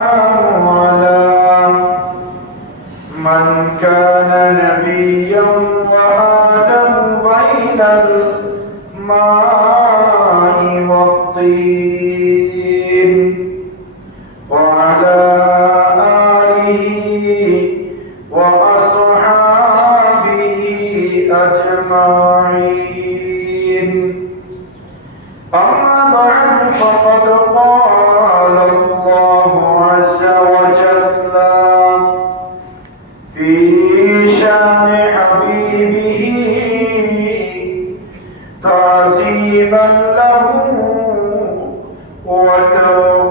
على من كان نبيا وآدم بين الماء والطين وعلى آله وأصحابه أجمعين. أما بعد فقد قال الله عز وجل في شان حبيبه تعظيما له وتوقيرا: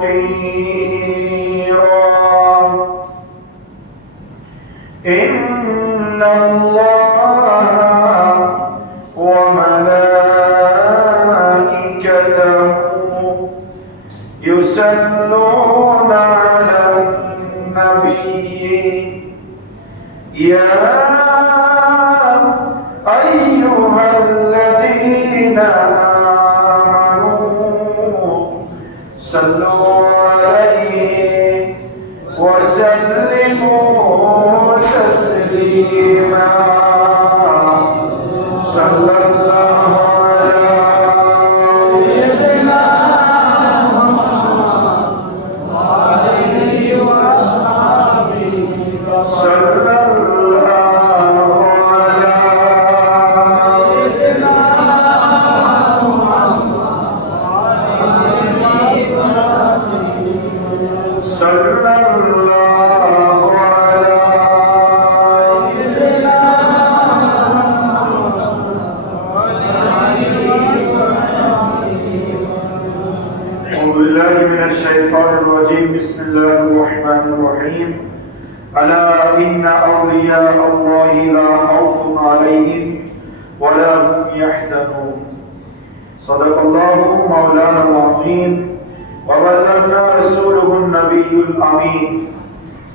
إن الله وملائكته يصلون على النبي يا أيها الذين آمنوا صلوا عليه وسلموا تسليما. صلى الله على سيدنا محمد وآله وصحبه صلى الله على سيدنا محمد وآله وصحبه صلى الله على سيدنا أعوذ بالله من الشيطان الرجيم. بسم الله الرحمن الرحيم. ألا إن أولياء الله لا خوف عليهم ولا هم يحزنون. صدق الله مولانا العظيم وبلغنا رسوله النبي الأمين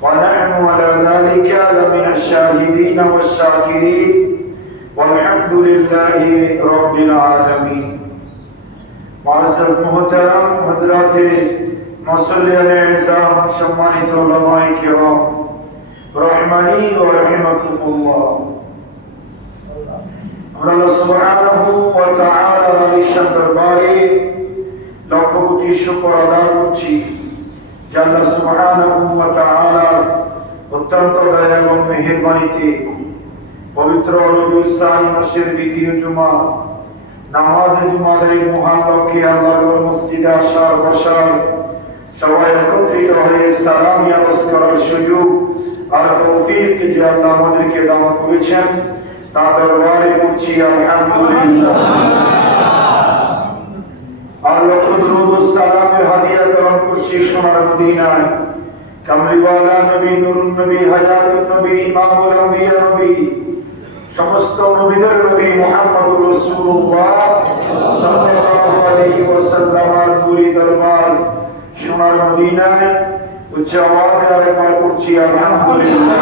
ونحن على ذلك لمن الشاهدين والشاكرين والحمد لله رب العالمين. معزز محترم حضرات মুসল্লিয়ান ইসলাম, সম্মানিত উলামায়ে কিরাম রহমানি ওয়া রাহিমাকুমুল্লাহ, আমরা আল্লাহ সুবহানাহু ওয়া তাআলার আলিশান দরবারে লক্ষ কোটি শুকর আদায় করছি যে আল্লাহ সুবহানাহু ওয়া তাআলার অত্যন্ত দয়া এবং মেহেরবানিতে পবিত্র রবিউল সানি মাসের দ্বিতীয় জুমা নামাজে জুমার মহান লক্ষ্যে আল্লাহর মসজিদে আসার বসার সবাই একত্রিত হয়ে সালাম ইয়ারস করার সুযোগ আর তৌফিক যে আল্লাহ আমাদেরকে দান করেছেন তার দরবারে করছি আলহামদুলিল্লাহ। আর লক্ষ দরুদ ও সালামের হাদিয়া গ্রহণ করছি সোনার মদিনায় কামলিওয়ালা নবী, নুরুন নবী, হায়াতুন নবী, ইমামুল আম্বিয়া নবী, সমস্ত নবীদের নবী মুহাম্মদুর রাসূলুল্লাহ সাল্লাল্লাহু আলাইহি ওয়াসাল্লামের নূরি দরবার সোনার মদিনায় উচ্চ আওয়াজে আরেকবার পড়ছি আলহামদুলিল্লাহ।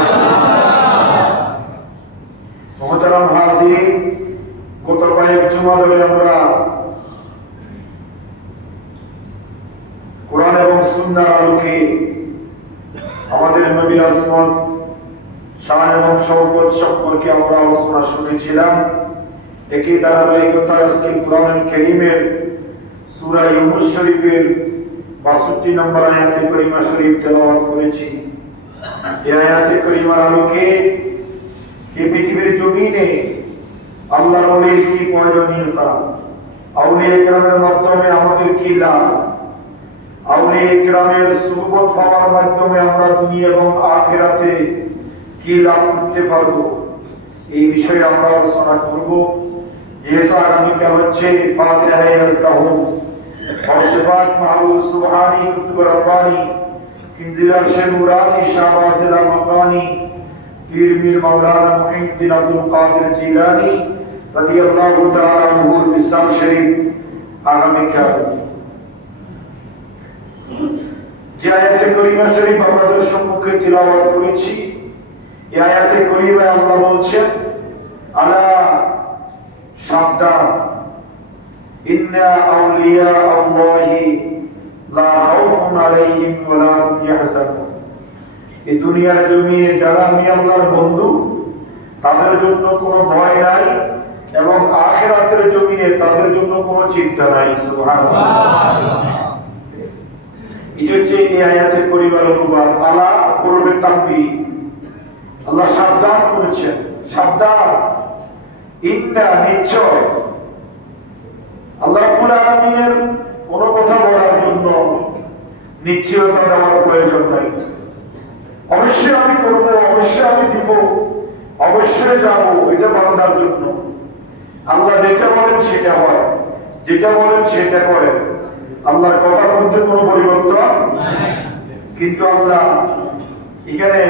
মুহতারাম হাজির, গত কয়েক জুমা ধরে আমরা কোরআন এবং সুন্নাহর আলোকে আমাদের নবীর আজমত, শান এবং শওকত সম্পর্কে আমরা আলোচনা শুনেছিলাম। একই ধারাবাহিকতা আজকে কোরআন কারীমের সূরা ইউনূস শরীফের ৬২ নম্বর আয়াতে কারিমা শরীফ তেলাওয়াত করেছি। এই আয়াতে কারিমার আলোকে এই পৃথিবীর জমিনে আল্লাহর ওলির কি প্রয়োজনীয়তা, আউলিয়া কিরামের মাধ্যমে আমাদের কি লাভ, আউলিয়া কিরামের সুহবত পাওয়ার মাধ্যমে আমরা দুনিয়া এবং আখিরাতে কি লাভ করতে পারবো, এই বিষয়ে আমরা আলোচনা করব। যেহেতু আগামীকাল হচ্ছে ফাতিহা ইয়াজদাহু সিফাত মাহবুব সুবহানি কুতুব রব্বানি কিনজিলার নুরানি শাহবাজিলা মাকানি পীর মীর মাওলানা মুহিউদ্দিন আব্দুল কাদের জিলানী রাদিয়াল্লাহু তাআলা আনহুর মিসাল শরীফ আগামীকাল। যে আয়াতে কারিমা শরীফ আমাদের সম্মুখে তিলাওয়াত করেছি, এই আয়াতে কারিমায় আল্লাহ বলছেন, আলা সাবধান, ইন্না আউলিয়া আল্লাহি লা খাউফুন আলাইহিম ওয়া লা হুম ইয়াহজানুন। এই দুনিয়ার জমিনে যারা আমি আল্লাহর বন্ধু তাদের জন্য কোনো ভয় নাই এবং আখিরাতের জমিনে তাদের জন্য কোনো চিন্তা নাই। সুবহানাল্লাহ। এটা হচ্ছে এই আয়াতের পরিবার অনুবাদ। আলা পূর্বে তাকবীর, আল্লাহ সাবধান করেছেন, সাবধান, ইন্না নিশ্চয়। আল্লাহ রাব্বুল আলামিনের কোনো কথা বলার জন্য নিশ্চয়তা দেওয়ার প্রয়োজন নাই। অবশ্যই আমি করবো, অবশ্যই আমি দিব, অবশ্যই যাবো, এটা বান্দার জন্য। আল্লাহ যেটা বলেন সেটা হয়, যেটা বলেন সেটা করেন। আল্লাহর কথার মধ্যে কোনো পরিবর্তন নাই। কিন্তু আল্লাহ এখানে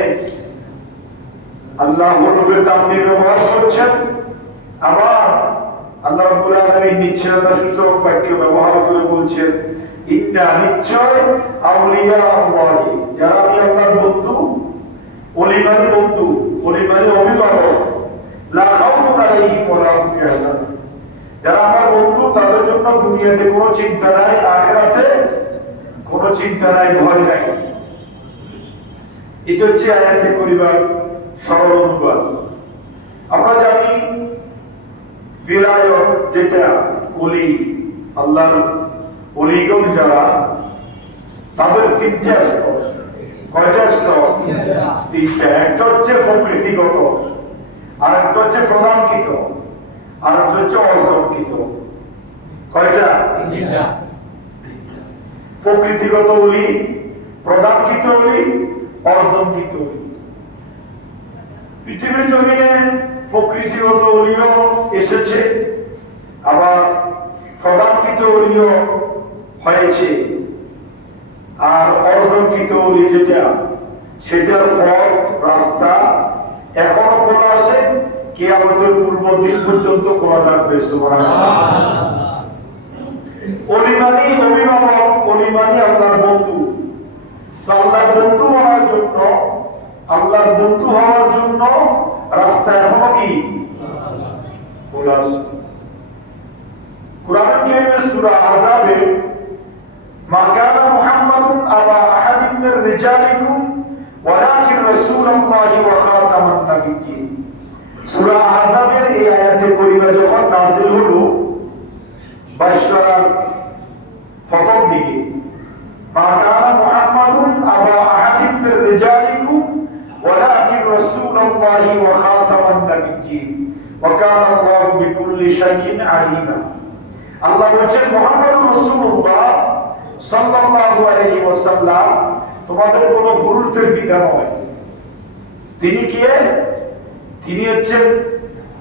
আল্লাহ হরফে তাকবীর ব্যবহার করছেন, আবার আল্লাহ রাব্বুল আলামিন নিশ্চয়তা সূচক বাক্য ব্যবহার করে বলছেন ইন্না নিশ্চয় আউলিয়া আল্লাহ, যারা আমি আল্লাহর বন্ধু, ওলি মানে বন্ধু, ওলি মানে অভিভাবক, লা খাউফুন আলাইহিম ওয়া লা হুম ইয়াহজানুন, যারা আমার বন্ধু তাদের জন্য দুনিয়াতে কোনো চিন্তা নাই, আখিরাতে কোনো চিন্তা নাই, ভয় নাই। এটা হচ্ছে আয়াতে পরিবার সরল অনুবাদ। আমরা জানি বিরায়ত যেটা ওলি, আল্লাহর ওলিগণ যারা, তাদের তিনটা স্তর। কয়টা স্তর? তিনটা। একটা হচ্ছে প্রকৃতিগত, আর একটা হচ্ছে প্রধানকৃত, আর একটা হচ্ছে অর্জনকৃত। কয়টা? তিনটা। প্রকৃতিগত ওলি, প্রধানকৃত ওলি, অর্জনকৃত ওলি। পৃথিবীর জমিনে প্রকৃতিগত ওলিও এসেছে, আবার প্রধানকৃত ওলিও হয়েছে, আর অর্জনকৃত ওলি যেটা, সেটার পথ রাস্তা এখনো খোলা আছে, কিয়ামতের পূর্ব দিন পর্যন্ত খোলা থাকবে। সুবহানাল্লাহ। ওলি মানে অভিভাবক, ওলি মানে আল্লাহর বন্ধু। তো আল্লাহর বন্ধু হওয়ার জন্য, আল্লাহর বন্ধু হওয়ার জন্য রাস্তা এখনো কি খোলা আছে। কুরআন কারীমের সূরা আহজাবে মা কানা মুহাম্মাদুন আবা আহাদিন মির রিজালিকুম ওয়ালাকিন রাসূলুল্লাহি ওয়া খাতামান নাবিয়্যিন। সূরা আহজাবের এই আয়াতে পরিবার যখন নাযিল হলো বাশশারার প্রথম দিকে, মা কানা মুহাম্মাদুন আবা আহাদিন মির রিজালিকুম ওয়ালাকিন রাসূলুল্লাহি ওয়া খাতামান নাবিয়্যিন ওয়া কানা আল্লাহু বিকুল্লি শাইইন আলিমা। আল্লাহ বলেন মুহাম্মদুর রাসূলুল্লাহ সাল্লাল্লাহু আলাইহি ওয়াসাল্লাম তোমাদের কোনো পুরুষদের পিতা নয়। তিনি কে? তিনি হচ্ছেন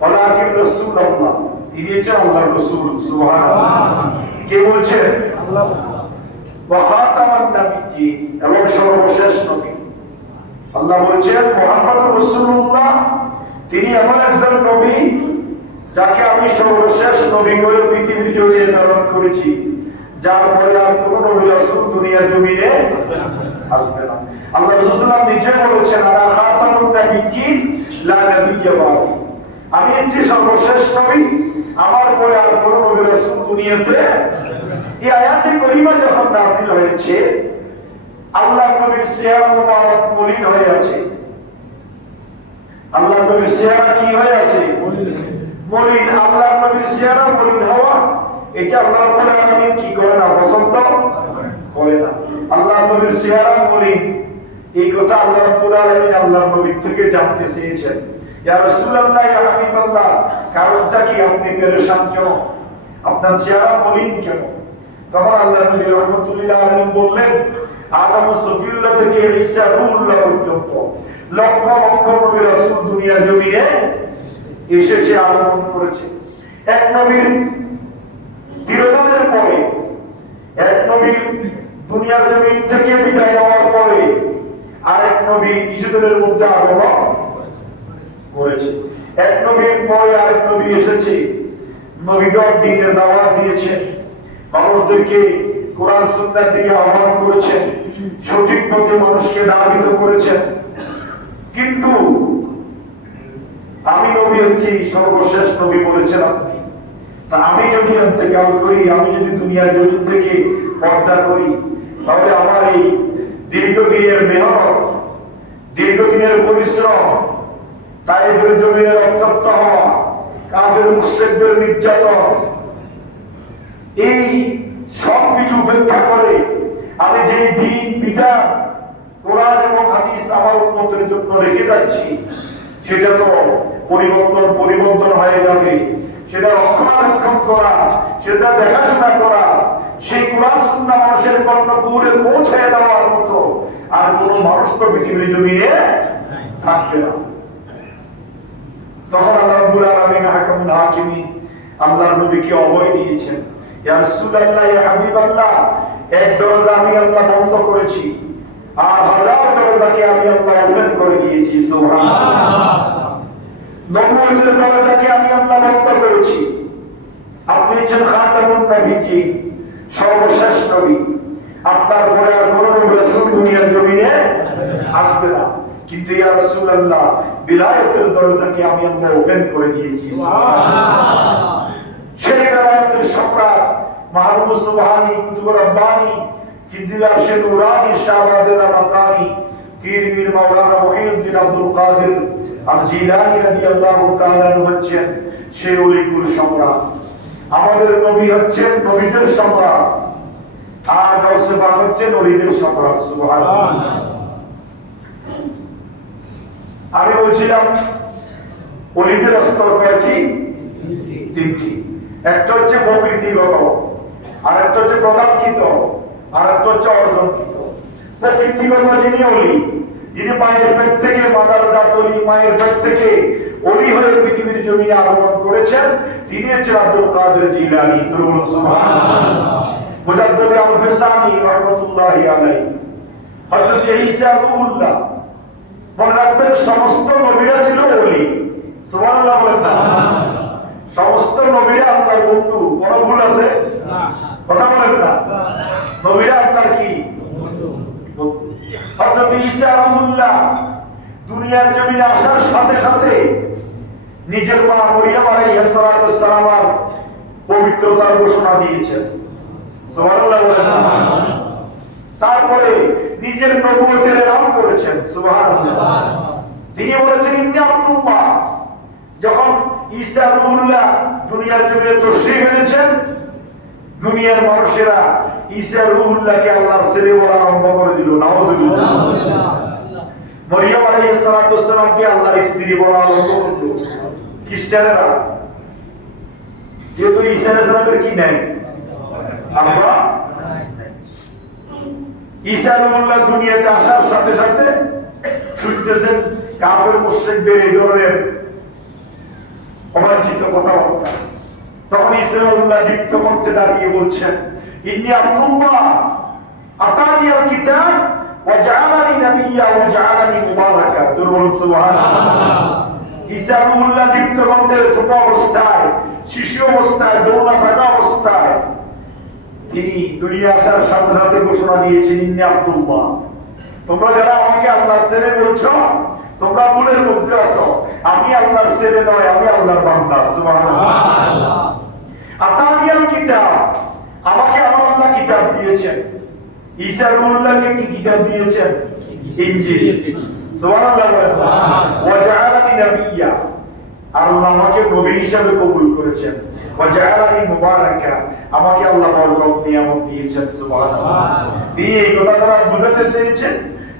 ওয়ালাকিন রাসূলুল্লাহ, তিনি হচ্ছেন আল্লাহর রাসূল। সুবহানাল্লাহ। কে বলছেন? আল্লাহ। ওয়া খাতামান নাবিয়্যিন, এবং সর্বশেষ নবী। আল্লাহ বলছেন মুহাম্মদুর রাসূলুল্লাহ তিনি এমন একজন নবী যাকে আমি সর্বশেষ নবী করে পৃথিবীর জমিনে প্রেরণ করেছি, যার পরে আর কোন নবী রাসূল দুনিয়ার জমিনে আসবে না। আল্লাহ রাসূল নিজে বলেছেন আনা খাতামুন নাবিয়্যিন লা নাবিয়্যা বাদি, আমি হচ্ছি সর্বশেষ নবী, আমার পরে আর কোন নবী রাসূল দুনিয়াতে। এই আয়াতে কারিমা যখন নাযিল হয়েছে, আল্লাহ নবীর চেহারা মুবারক মলিন হয়ে আছে। আল্লাহ নবীর চেহারা কি হয়ে আছে? মলিন। আল্লাহ নবীর চেহারা মলিন হওয়া, এটা আল্লাহ রাব্বুল আলামিন কি করে না? পছন্দ করে না। আল্লাহ নবীর চেহারা মলিন, এই কথা আল্লাহ রাব্বুল আলামিন আল্লাহর নবী থেকে জানতে চেয়েছেন। ইয়া রাসূলুল্লাহ, ইয়া হাবিবাল্লাহ, কারণটা কি? আপনি পেরেশান কেন? আপনার চেহারা মলিন কেন? তখন আল্লাহ নবী রাহমাতুল্লাহ আলাইহি বললেন, আদম সফিউল্লাহ থেকে ঈসা রূহুল্লাহ পর্যন্ত লক্ষ লক্ষ নবী রাসূল দুনিয়ার জমিনে এসেছে, আগমন করেছে। এক নবীর তিরোধানের পরে, এক নবীর দুনিয়ার জমিন থেকে বিদায় নেওয়ার পরে আরেক নবী কিছুদিনের মধ্যে আগমন করেছে। এক নবীর পরে আরেক নবী এসেছে, নবীগণ দ্বীনের দাওয়াত দিয়েছেন, মানুষদেরকে কোরআন সুন্নাহর দিকে আহ্বান করেছেন, সঠিক পথে মানুষকে দাবিত করেছেন। কিন্তু আমি নবী হচ্ছি সর্বশেষ নবী বলেছেন আপনি। তা আমি যদি ইন্তেকাল করি, আমি যদি দুনিয়ার জমিন থেকে পর্দা করি, তাহলে আমার এই দীর্ঘদিনের মেহনত, দীর্ঘদিনের পরিশ্রম, তাইফের জমিনে রক্তাক্ত হওয়া, কাফের মুশরিকদের নির্যাতন, এই সব কিছু উপেক্ষা করে আমি যে দিন বিধান কোরআন এবং হাদিস আমার উম্মতের জন্য রেখে যাচ্ছি, সেটা তো পরিবর্তন হয়ে যাবে। সেটা রক্ষণাবেক্ষণ করা, সেটা দেখাশোনা করা, সেই কোরআন সুন্নাহ মানুষের কর্ণকুহরে পৌঁছে দেওয়ার মতো আর কোনো মানুষ তো পৃথিবীর জমিনে থাকবে না। তখন আল্লাহ রাব্বুল আলামিন হাকামুল হাকিমিন আল্লাহর নবীকে অভয় দিয়েছেন, ইয়া রাসূলুল্লাহ, ইয়া হাবিবাল্লাহ, এক দরজা আমি আল্লাহ বন্ধ করেছি আর হাজার দরজাকে আমি আল্লাহ ওপেন করে দিয়েছি। সুবহানাল্লাহ। নবুয়তের দরজাকে আমি আল্লাহ বন্ধ করেছি। আপনি হচ্ছেন খাতামুন নবিয়্যিন, সর্বশেষ নবী। আপনার পরে আর কোন নবী রাসূল দুনিয়ার জমিনে আসবে না। কিন্তু ইয়া রাসূলুল্লাহ, বিলায়াতের দরজাকে আমি আল্লাহ ওপেন করে দিয়েছি। সুবহানাল্লাহ। সেই বিলায়াতের সম্রাট মাহবুব সুবহানী কুতুব রব্বানী ফিজিল আরশে নুরানী শাহবাজেদা মাকানি পীর মীর মাওলানা মুহিউদ্দিন আব্দুল কাদের আল জিলানী রাদিয়াল্লাহু তাআলা হচ্ছেন সেই ওলিকুল সম্রাট। আমাদের নবী হচ্ছেন নবীদের সম্রাট আর গাউসে পাক হচ্ছেন ওলিদের সম্রাট। সুবহানাল্লাহ। আমি বলছিলাম ওলিদের স্তর কয়টি? তিনটি। একটা হচ্ছে প্রকৃতিগত, আর একটা হচ্ছে প্রদানকৃত, আর একটা হচ্ছে অর্জনকৃত। প্রকৃতিগত যিনি ওলি, যিনি মায়ের পেট থেকে মাদার জাত ওলি, মায়ের পেট থেকে ওলি হয়ে পৃথিবীর জমিনে আগমন করেছেন, তিনি হচ্ছেন আব্দুল কাদের জিলানী। সুবহানাল্লাহ। মুজাদ্দিদ আল-ফিসানি রাহমাতুল্লাহি আলাইহি। হযরত ঈসা রূহুল্লাহ। মনে রাখবেন, সমস্ত নবীরা ছিল ওলি। সুবহানাল্লাহ বলেন না? সমস্ত নবীরা আল্লাহর বন্ধু। কোনো ভুল আছে? কথা বলেন না? নবীরা আল্লাহর কি বন্ধু। হযরত ঈসা রূহুল্লাহ দুনিয়ার জমিনে আসার সাথে সাথে নিজের মা মরিয়ম আলাইহিস সালাতু ওয়াস সালামের পবিত্রতার ঘোষণা দিয়েছেন। সুবহানাল্লাহ বলেন না? তারপরে নিজের নবুয়তের এলান করেছেন। সুবহানাল্লাহ। তিনি বলেছেন, ইন্নী আব্দুল্লাহ। যখন ঈসা রূহুল্লাহ দুনিয়ার জমিনে তশরীফ এনেছেন, দুনিয়ার মানুষেরা ঈসা রূহুল্লাহকে আল্লাহর ছেলে বলা আরম্ভ করে দিল। নাউযুবিল্লাহ। মরিয়ম আলাইহিস সালাতু ওয়াস সালামকে আল্লাহর স্ত্রী বলা আরম্ভ করলো খ্রিস্টানেরা। যেহেতু ঈসা আলাইহিস সালামের কি নাই, আমরা ঈসা রূহুল্লাহ দুনিয়াতে আসার সাথে সাথে শুনতেছেন কাফের মুশরিকদের এই ধরনের অবাঞ্ছিত কথাবার্তা। তখন ঈসা রূহুল্লাহ দীপ্ত কণ্ঠে দাঁড়িয়ে বলছেন, ইন্নী আব্দুল্লাহ আতানিয়াল কিতাব ওয়া জাআলানি নাবিয়্যা ওয়া জাআলানি মুবারাকা। সুবহানাল্লাহ। ঈসা রূহুল্লাহ দীপ্ত কণ্ঠে ছোট অবস্থায়, শিশু অবস্থায়, দৌড়া থাকা অবস্থায় তিনি দুনিয়া আসার সাথে সাথে ঘোষণা দিয়েছেন, ইন্নী আব্দুল্লাহ। তোমরা যারা আমাকে আল্লাহর ছেলে বলছো, তোমরা ভুলের মধ্যে আছো। আমি আল্লাহর ছেলে নয়, আমি আল্লাহর বান্দা। সুবহানাল্লাহ। আতানিয়াল কিতাব, আমাকে আমার আল্লাহ কিতাব দিয়েছেন। ঈসা রূহুল্লাহকে কি কিতাব দিয়েছেন? ইনজিল। সুবহানাল্লাহ। ওয়া জাআলানি নাবিয়্যা, আল্লাহ আমাকে নবী হিসেবে কবুল করেছেন। ওয়া জাআলানি মুবারাকা, আমাকে আল্লাহ বরকত নিয়ামত দিয়েছেন। সুবহানাল্লাহ। তিনি এই কথা দ্বারা বুঝাতে চেয়েছেন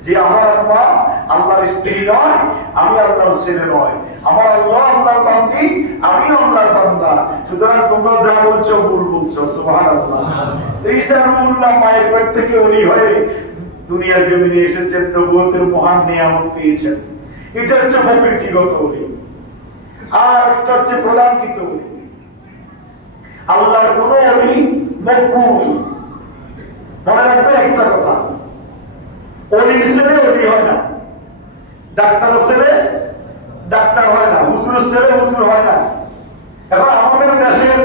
যে আমার আম্মা আল্লাহর স্ত্রী নয়, আমি আল্লাহর ছেলে নয়। আমার আল্লাহ আল্লাহর বান্দী, আমি আল্লাহর বান্দা। সুতরাং তোমরা যা বলছো ভুল বলছো। সুবহানাল্লাহ। ঈসা রূহুল্লাহ মায়ের পেট থেকে ওলি হয়ে দুনিয়ার জমিনে এসেছেন, নবুয়তের মহান নিয়ামত পেয়েছেন। এটা হচ্ছে প্রকৃতিগত ওলি। আর একটা হচ্ছে প্রদানকৃত ওলি। আল্লাহর কোন ওলি মকবুল। মনে রাখবেন একটা কথা, ওলির ছেলে ওলি হয় না, ডাক্তারের ছেলে ডাক্তার হয় না, হুজুরের ছেলে হুজুর হয় না। এখন আমাদের দেশের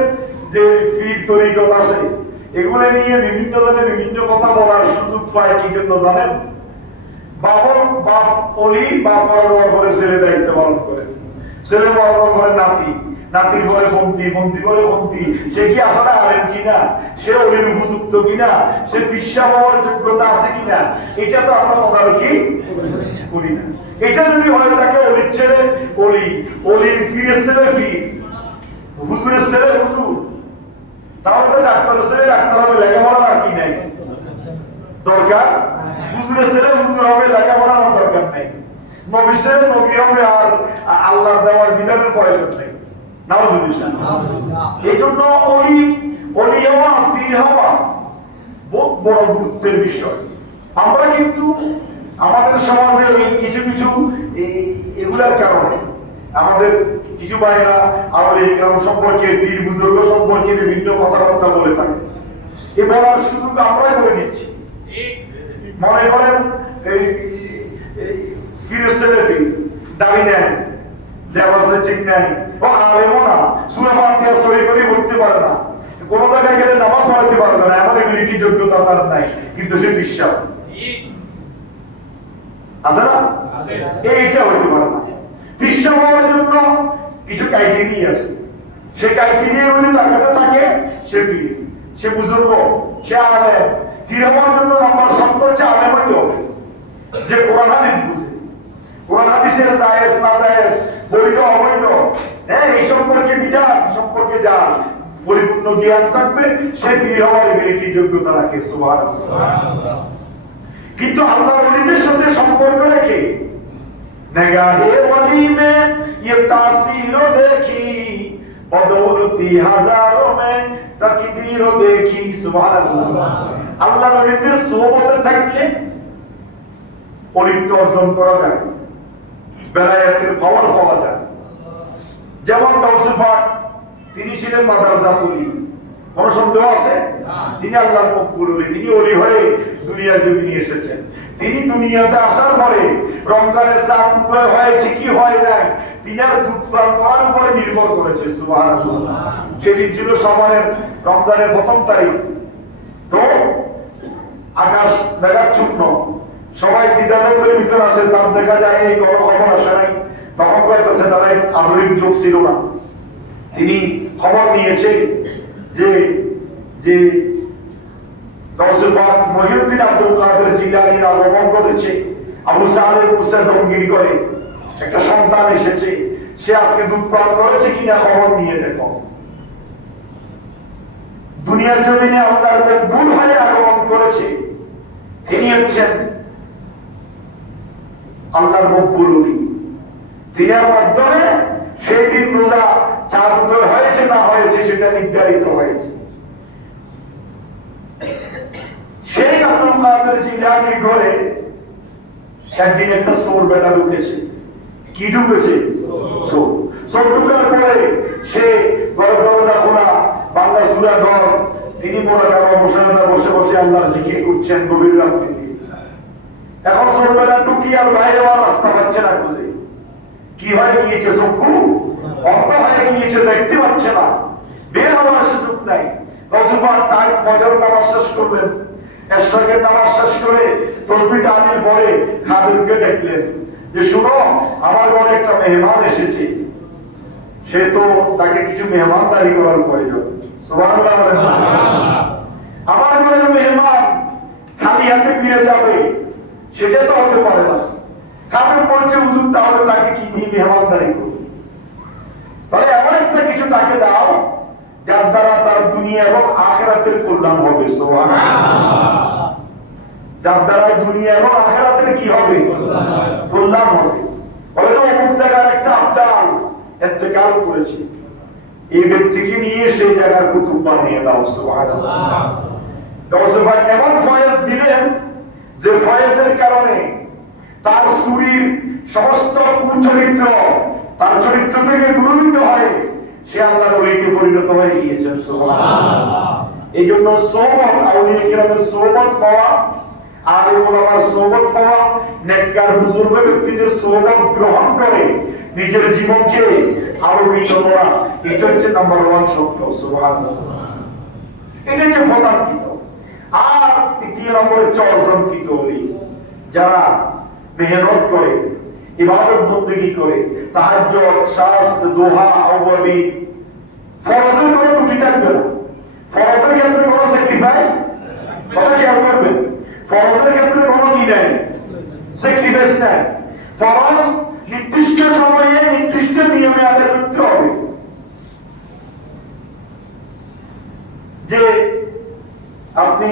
যে পীর তরিকত আছে, এগুলো নিয়ে বিভিন্ন ধরনের বিভিন্ন কথা বলার সুযোগ পায়। কি জন্য জানেন? বাপ ওলি, বাপ মারা যাওয়ার পরে ছেলে দায়িত্ব পালন করে, ছেলে মারা যাওয়ার পরে নাতি, নাতির পরে পন্থী, পন্থী পরে পন্থী, সে কি আসলে আলেম কিনা, সে অলির উপযুক্ত কিনা, সে ফিসা হওয়ার যোগ্যতা আছে কিনা, এটা তো আমরা তদারকি করি না। এটা যদি হয় তাকে অলির ছেলে অলি, অলির ফিরের ছেলে ফির, হুজুরের ছেলে হুজুর, তাহলে তো ডাক্তারের ছেলে ডাক্তার হবে, লেখাপড়া আর কি নাই দরকার, হুজুরের ছেলে হুজুর হবে, লেখাপড়ার দরকার নাই, নবীর ছেলে নবী হবে, আর আল্লাহর দেওয়ার বিধানের প্রয়োজন নেই। নাউজুবিল্লাহ। এই জন্য অলি অলি হওয়া, ফির হওয়া বহুত বড় গুরুত্বের বিষয়। আমরা কিন্তু আমাদের সমাজে এই কিছু কিছু এগুলার কারণে আমাদের কিছু ভাইরা আমাদের গ্রাম সম্পর্কে, ফির বুজুর্গ সম্পর্কে বিভিন্ন কথাবার্তা বলে থাকে। এ বলার সুযোগ আমরাই করে দিচ্ছি। মনে করেন এই ফিরের ছেলে ফির দাবি নেন, লেবাসে ঠিক নেন, ও আলেমও না, সূরা ফাতিহা সহি করে পড়তে পারে না, কোন জায়গায় গেলে নামাজ পড়াতে পারবে না, এমন এবিলিটি যোগ্যতা তার নাই, কিন্তু সে বিশ্বাস আছে না, এইটা হইতে পারে না। বিশ্বাস হওয়ার জন্য কিছু ক্রাইটেরিয়া আছে, সে ক্রাইটেরিয়া যদি তার কাছে থাকে, সে ফির, সে বুজুর্গ, সে আলেম। ফির হওয়ার জন্য নাম্বার শর্ত হচ্ছে আলেম হইতে হবে, যে কোরআন হাদিস বুঝে, কোরআন হাদিসের জায়েজ না জায়েজ, বৈধ অবৈধ, হ্যাঁ, এই সম্পর্কে বিধান সম্পর্কে যা পরিপূর্ণ জ্ঞান থাকবে, সে ফির হওয়ার এবিলিটি যোগ্যতা রাখে। সুবহানাল্লাহ। কিন্তু আল্লাহর ওলিদের সাথে সম্পর্ক রেখে নিগাহে ওলি মে ইয়ে তাসিরো দেখি, বদৌলতি হাজারো মে তাকদীরো দেখি। সুবহানাল্লাহ। আল্লাহর ওলিদের সোহবতে থাকলে পরিত্য অর্জন করা যায়, বেলায়েতের পাওয়ার পাওয়া যায়। যেমন তাওসিফাত, তিনি ছিলেন মাদারজাতুলি, কোন সন্দেহ আছে? তিনি আল্লাহর মকবুল ওলি, তিনি ওলি হয়ে দুনিয়ার জমিনে এসেছেন। তিনি দুনিয়াতে আসার পরে রমজানের চাঁদ উদয় হয়েছে কি হয় নাই, তিনি আর দুধ পান করার উপরে নির্ভর করেছে। সুবহানাল্লাহ। সেদিন ছিল সমানের রমজানের প্রথম তারিখ, তো আকাশ মেঘাচ্ছন্ন, সবাই দ্বিধাদ্বন্দ্বের ভিতর আছে, চাঁদ দেখা যায় এই কোনো খবর আসে নাই। তখন কয়েকটা তাদের আধুনিক যুগ ছিল না, তিনি খবর নিয়েছে যে যে তাওসিফাত মহিউদ্দিন আব্দুল কাদের জিলানীর আগমন করেছে, আবু সালেহ মুসা জঙ্গিরি করে একটা সন্তান এসেছে, সে আজকে দুধ পান করেছে কিনা খবর নিয়ে দেখো। দুনিয়ার জমিনে আল্লাহর মকবুল হয়ে আগমন করেছে, তিনি হচ্ছেন আল্লাহর মকবুল ওলি। তিনার মাধ্যমে সেই দিন রোজা চাঁদ উদয় হয়েছে না হয়েছে সেটা নির্ধারিত হয়েছে। শেখ আব্দুল কাদের জিলানীর ঘরে একদিন একটা চোর বেটা ঢুকেছে। কি ঢুকেছে? চোর। চোর ঢুকার পরে সে ঘরের দরজা খোলা, বাংলা সূরা ঘর, তিনি মোরাকাবা মুশাহাদা বসে বসে আল্লাহর জিকির করছেন গভীর রাত্রিতে। এখন চোর বেটা ঢুকি আর বাইরে হওয়ার রাস্তা পাচ্ছে না, খুঁজে কি হয়ে গিয়েছে, চক্ষু অন্ধ হয়ে গিয়েছে, দেখতে পাচ্ছে না, বের হওয়ার সুযোগ নাই। তাওসিফাত তাই ফজর নামাজ শেষ করলেন, এশরাকের নামাজ শেষ করে তাসবিহ তাহলিল পড়ে খাদেমকে ডাকলেন যে শুনো, আমার ঘরে একটা মেহমান এসেছে, সে তো তাকে কিছু মেহমানদারি করার প্রয়োজন। সুবহানাল্লাহ। আমার ঘরের মেহমান খালি হাতে ফিরে যাবে সেটা তো হতে পারে না। খাদেম বলছে হুজুর তাহলে তাকে কি দিয়ে মেহমানদারি করব? তাহলে এমন একটা কিছু তাকে দাও যার দ্বারা তার দুনিয়া এবং আখিরাতের কল্যাণ হবে। সুবহানাল্লাহ। যার দ্বারা দুনিয়া এবং আখিরাতের কি হবে? কল্যাণ হবে। হয়তো অমুক জায়গার একটা আবদাল ইন্তেকাল করেছে, এই ব্যক্তিকে নিয়ে সেই জায়গার কুতুব বানিয়ে দাও। সুবহানাল্লাহ। তাওসিফাত এমন ফয়েজ দিলেন যে ফয়েজের কারণে তার সুরির সমস্ত কুচরিত্র তার চরিত্র থেকে দূরীভূত হয়, সে আল্লাহর ওলিতে পরিণত হয়ে গিয়েছেন। সুবহানাল্লাহ। এই জন্য সোহবত, আউলিয়া কিরামের সোহবত পাওয়া, আলেম ওলামার সোহবত পাওয়া, নেককার বুজুর্গ ব্যক্তিদের সোহবত গ্রহণ করে নিজের জীবনকে আলোকিত করা, এটা হচ্ছে নাম্বার 1 শর্ত। সুবহানাল্লাহ। এটা হচ্ছে প্রধানকৃত। আর তৃতীয় নম্বরে হচ্ছে অর্জনকৃত ওলি, যারা মেহনত করে ইবাদত বন্দেগী করে, তাহাজ্জুদ, শাস্ত, দোহা, আওয়াবি, ফরজের কোনো ত্রুটি থাকবে না। ফরজের ক্ষেত্রে কোনো স্যাক্রিফাইস, কথা খেয়াল করবেন, ফরজের ক্ষেত্রে কোনো কি নাই, স্যাক্রিফাইস নাই। ফরজ নির্দিষ্ট সময়ে নির্দিষ্ট নিয়মে আদায় করতে হবে। যে আপনি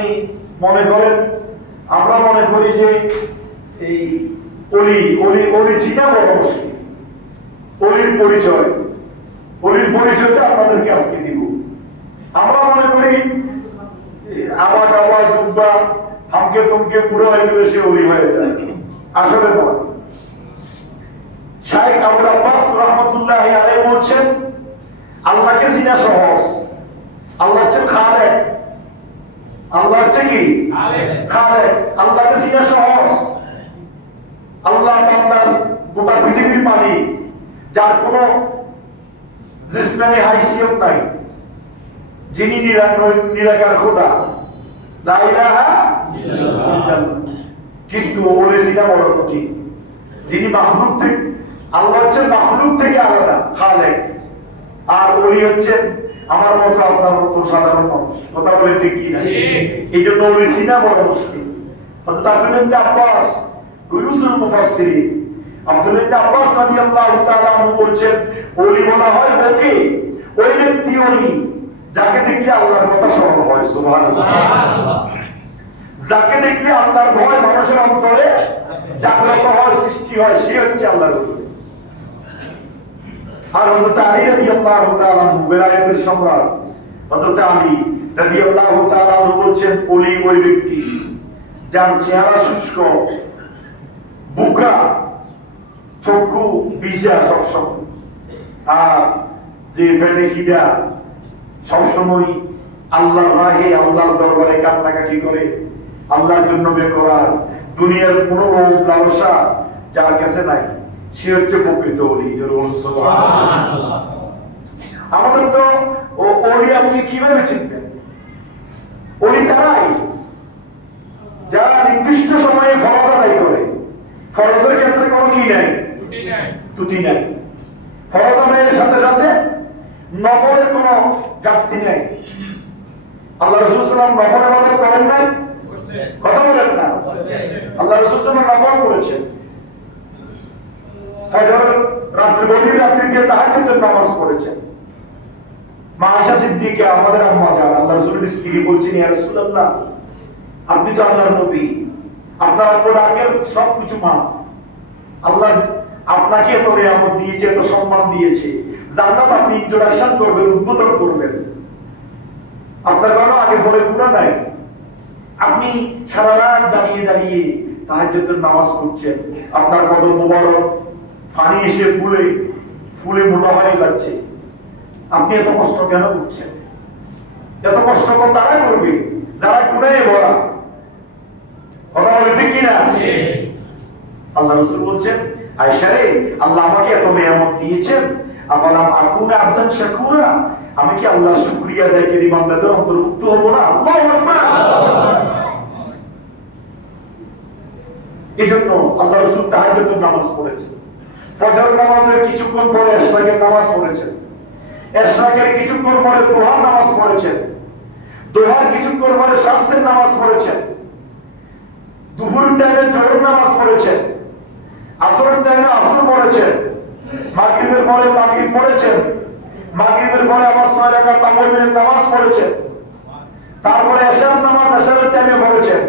মনে করেন, আমরা মনে করি যে এই অলি চিনা বড় মুশকিল। অলির পরিচয়টা আপনাদেরকে আজকে দিব। আমরা মনে করি আমার আওয়াজ বা হামকে তুমকে পুরো হয়ে গেলে সে অলি হয়ে যায়, আসলে নয়। শাইখ আবুল আব্বাস রাহমাতুল্লাহি আলাইহি বলছেন, আল্লাহকে চিনা সহজ। আল্লাহ হচ্ছে খালেক, আল্লাহ হচ্ছে কি খালেক, আল্লাহকে চিনা সহজ। আল্লাহ বান্দার গোটা পৃথিবীর মালিক, যার কোনো জিসমানি হাইসিয়ত নাই, যিনি নিরাকার খোদা, লা ইলাহা ইল্লাল্লাহ। কিন্তু ওরে সেটা বড় কঠিন। যিনি মাখলুক থেকে, আল্লাহ হচ্ছেন মাখলুক থেকে আলাদা খালেক, আর ওলি হচ্ছেন আমার মতো আপনার মতো সাধারণ মানুষ। কথা বলে ঠিক কি না? এই জন্য ওলি চিনা বড় মুশকিল। হযরত আব্দুল্লাহ ইবনে আব্বাস, রুয়ুসুল মুফাসসিরিন, আব্দুল্লাহ ইবনে আব্বাস রাদিয়াল্লাহু তাআলা আনহু বলছেন, ওলি বলা হয় ওকে, ওই ব্যক্তি ওলি যাকে দেখলে আল্লাহর কথা স্মরণ হয়। সুবহানাল্লাহ। যাকে দেখলে আল্লাহর ভয় মানুষের অন্তরে জাগ্রত হয়, সৃষ্টি হয়, সে হচ্ছে আল্লাহর ওলি। আর হযরত আলী রাদিয়াল্লাহু তাআলা আনহু, বেলায়েতের সম্রাট হযরত আলী রাদিয়াল্লাহু তাআলা আনহু বলছেন, ওলি ওই ব্যক্তি যার চেহারা শুষ্ক, বুকা, চক্ষু ভিজা সবসময়, আর যে ফেলে খিদা সবসময় আল্লাহর রাহে, আল্লাহর দরবারে কান্নাকাটি করে, আল্লাহর জন্য বেকরার, দুনিয়ার কোনো লোভ লালসা যার কাছে নাই, সে হচ্ছে প্রকৃত ওলি। সুবহানাল্লাহ। আমাদের তো ওলি আপনি কিভাবে চিনবেন? ওলি তারাই যারা নির্দিষ্ট সময়ে ফরজ আদায় করে। ফরজের ক্ষেত্রে কোনো কি নাই, ত্রুটি নাই। ফরজ আদায়ের সাথে সাথে নফলের কোনো ঘাটতি নাই। আল্লাহ রাসূল সাল্লাল্লাহু আলাইহি ওয়াসাল্লাম নফল ইবাদত করেন নাই? কথা বলেন না। আল্লাহ রাসূল সাল্লাল্লাহু আলাইহি ওয়াসাল্লাম নফল করেছেন। ফজর, রাত্রি, গভীর রাত্রিতে তাহাজ্জুদের নামাজ পড়েছেন। মা আয়েশা সিদ্দিকা, আমাদের আম্মা জান, আল্লাহ রাসূলের স্ত্রী বলছেন, ইয়া রাসূলুল্লাহ, আপনি তো আল্লাহর নবী, আপনার উপর আগের সবকিছু মাফ। আল্লাহ আপনাকে এত নিয়ামত দিয়েছে, এত সম্মান দিয়েছে, জান্নাত আপনি ইন্ট্রোডাকশন করবেন, উদ্বোধন করবেন, আপনার কোনো আগে পরে গুনাহ নাই। আপনি সারা রাত দাঁড়িয়ে দাঁড়িয়ে তাহাজ্জুদের নামাজ পড়ছেন, আপনার কদম মোবারক পানি এসে ফুলে ফুলে মোটা হয়ে যাচ্ছে, আপনি এত কষ্ট কেন করছেন? এত কষ্ট তো তারা করবে যারা গুনাহে ভরা। কথা বলে ঠিক কি না? আল্লাহ রাসূল বলছেন, আয়েশা রে, আল্লাহ আমাকে এত নিয়ামত দিয়েছেন, আফালাম আকুনা আবদান শাকুরা, আমি কি আল্লাহর শুকরিয়া আদায়কারী বান্দাদের অন্তর্ভুক্ত হব না? আল্লাহু আকবার। এজন্য আল্লাহ রাসূল তাহাজ্জুদের নামাজ পড়েছেন, ফজর নামাজের কিছুক্ষণ পরে ইশরাকের নামাজ পড়েছেন, ইশরাকের কিছুক্ষণ পরে দুহার নামাজ পড়েছেন, দুহার কিছুক্ষণ পরে শাস্তের নামাজ পড়েছেন, দুপুরের টাইমে জোহর নামাজ পড়েছেন, আসরের টাইমে আসর পড়েছেন, মাগরিবের পরে মাগরিব পড়েছেন, মাগরিবের পরে আবার 6 রাকাত তাহাজ্জুদের নামাজ পড়েছেন, তারপরে এশার নামাজ এশারের টাইমে পড়েছেন,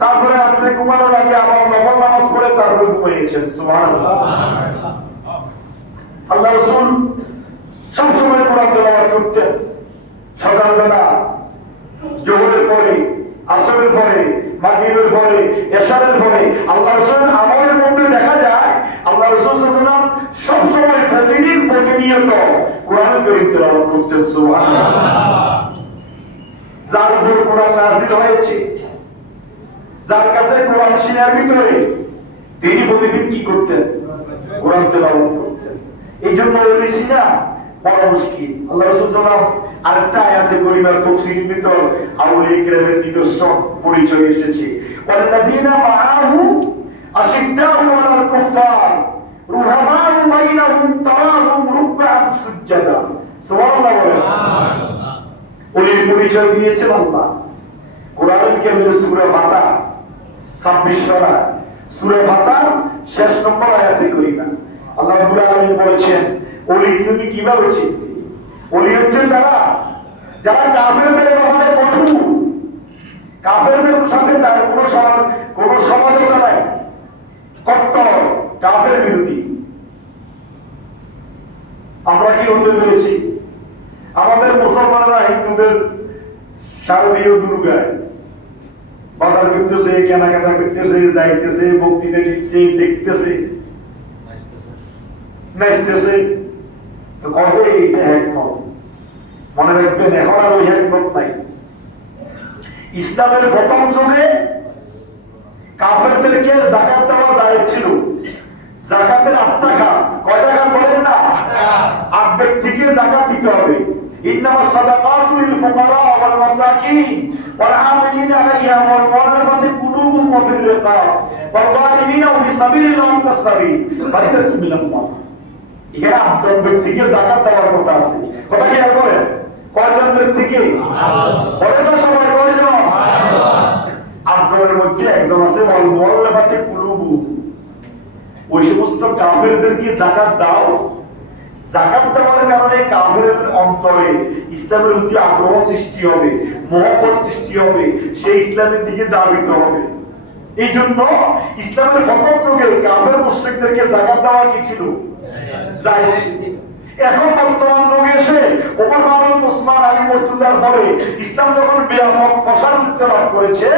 তারপরে আপনি ঘুমানোর আগে আবার নফল নামাজ পড়ে তারপরে ঘুমিয়েছেন। সুবহানাল্লাহ। আল্লাহ রাসূল সব সময় কোরআন তেলাওয়াত করতেন। সকালবেলা, জোহরের পরে, আসরের পরে, মাগরিবের পরে, এশারের পরে। আল্লাহ রাসূল আমলের মধ্যে দেখা যায় আল্লাহ রাসূল সাল্লাল্লাহু আলাইহি ওয়াসাল্লাম সব সময় প্রতিদিন প্রতিনিয়ত কোরআন কারীম তেলাওয়াত করতেন। সুবহানাল্লাহ। যার উপর কোরআন নাযিল হয়েছে, যার কাছে কোরআন শোনার ভিতরে, তিনি প্রতিদিন কি করতেন? কোরআন তেলাওয়াত করতেন। এই জন্য ওলি চিনা বড় মুশকিল। আল্লাহ রাসূল সাল্লাল্লাহু আলাইহি ওয়াসাল্লাম আরেকটা আয়াতে করিমার তাফসীরের ভিতর আউলিয়া কিরামের নিদর্শন পরিচয় এসেছে, ওয়াল্লাযীনা মাআহু আশিদ্দাউ আলাল কুফফার রুহামাউ বাইনাহুম তারাহুম রুকআন সুজদা। সুবহানাল্লাহ বলেন। ওলির পরিচয় দিয়েছেন আল্লাহ কোরআনুল কারীমের সূরা ফাতিহা 26 সূরা সূরা ফাতিহার শেষ নম্বর আয়াতে করিমা আল্লাহ রাব্বুল আলামিন বলেছেন ওলি তুমি কিভাবে চিনবে? ওলি হচ্ছে তারা যারা কাফেরদের ব্যাপারে কঠোর, কাফেরদের সাথে তার কোনো সমঝোতা নাই, কট্টর কাফের বিরোধী। আমরা কি হতে পেরেছি? আমাদের মুসলমানরা হিন্দুদের শারদীয় দুর্গায় বাজার করতেছে, কেনাকাটা করতেছে, যাইতেছে, বক্তৃতা দিচ্ছে, দেখতেছে, নাচতেছে। তো কবে এটা একমত? মনে রাখবেন এখন আর ওই একমত নাই। ইসলামের প্রথম যুগে কাফেরদেরকে যাকাত দেওয়া জায়েজ ছিল। যাকাতের 8 টাকা, কয় টাকা বলেন না? 8 ব্যক্তিকে যাকাত দিতে হবে। ইন্নামাস সাদাকাতু লিল ফুকারা ওয়াল মাসাকিন ওয়াল আমিলিনা আলাইহা ওয়াল মুআল্লাফাতি কুলুবুহুম ওয়া ফির রিকাব ওয়াল গানিমিনা ফি সাবিলিল্লাহি ওয়া সাবিল ফারিদাতুম মিনাল্লাহ। এখানে 8 জন ব্যক্তিকে যাকাত দেওয়ার কথা আছে। কথা কি আর করেন? কয়জন ব্যক্তিকে? বলেন না সবাই কয়জন? 8 জনের মধ্যে একজন আছে ওয়াল মুআল্লাফাতি কুলুবুহুম। ওই সমস্ত কাফেরদেরকে যাকাত দাও। যাকাত দেওয়ার কারণে কাফেরের অন্তরে ইসলামের প্রতি আগ্রহ সৃষ্টি হবে, মহব্বত সৃষ্টি হবে, সে ইসলামের দিকে ধাবিত হবে। এই জন্য ইসলামের প্রথম যুগে কাফের মুশরিকদেরকে যাকাত দেওয়া কি ছিল? জায়েজ ছিল। এখন বর্তমান যুগে এসে ওমর ফারুক, ওসমান, আলী, মুর্তজার পরে ইসলাম যখন ব্যাপক প্রসারিত লাভ করেছে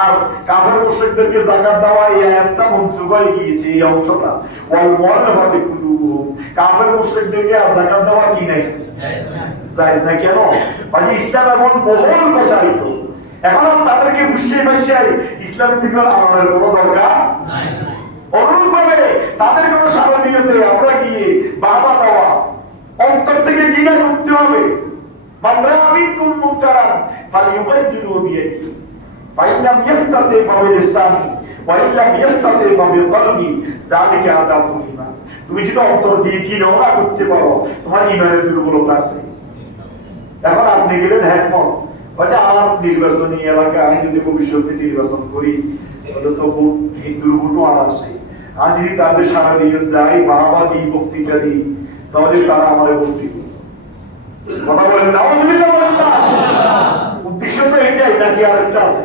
আর কাফের মুশরিকদেরকে যাকাত দেওয়া এই আয়াতটা মনসুখ হয়ে গিয়েছে। এই অংশটা ওয়াল মুআল্লাফাতি কুলুবুহুম, কাফের মুশরিকদেরকে যাকাত দেওয়া কি নাই? জায়েজ না। কেন? মানে ইসলাম এখন বহুল প্রচারিত, এখন আর তাদেরকে বুঝিয়ে ইসলামের দিকে আনার কোনো দরকার নাই। অনুরূপভাবে তাদের কোনো শারদীয়তে আমরা গিয়ে বাবা দেওয়া, অন্তর থেকে ঘৃণা করতে হবে। মান রাআ মিনকুম মুনকারান ফালিয়ুগাইয়িরহু বিয়াদিহি ফাইন লাম ইস্তাতি ফাবিলিসানি ওয়া ইন লাম ইস্তাতি ফাবিলকলবি যালিকা আদাফুল ঈমান। তুমি যদি অন্তর দিয়ে ঘৃণা না করতে পারো, তোমার ঈমানের দুর্বলতা আছে। এখন আপনি গেলেন হেকমত, বলে আমার নির্বাচনী এলাকা আমি যদি ভবিষ্যতে নির্বাচন করি তাহলে তো হিন্দুর ভোটও আর আসে। আর যদি তাদের সারা দিয়ে যাই, বাবা দিই, বক্তৃতা দিই, তাহলে তারা আমার ভোট দিবে। কথা বলেন না? উদ্দেশ্য তো এটাই নাকি আরেকটা আছে?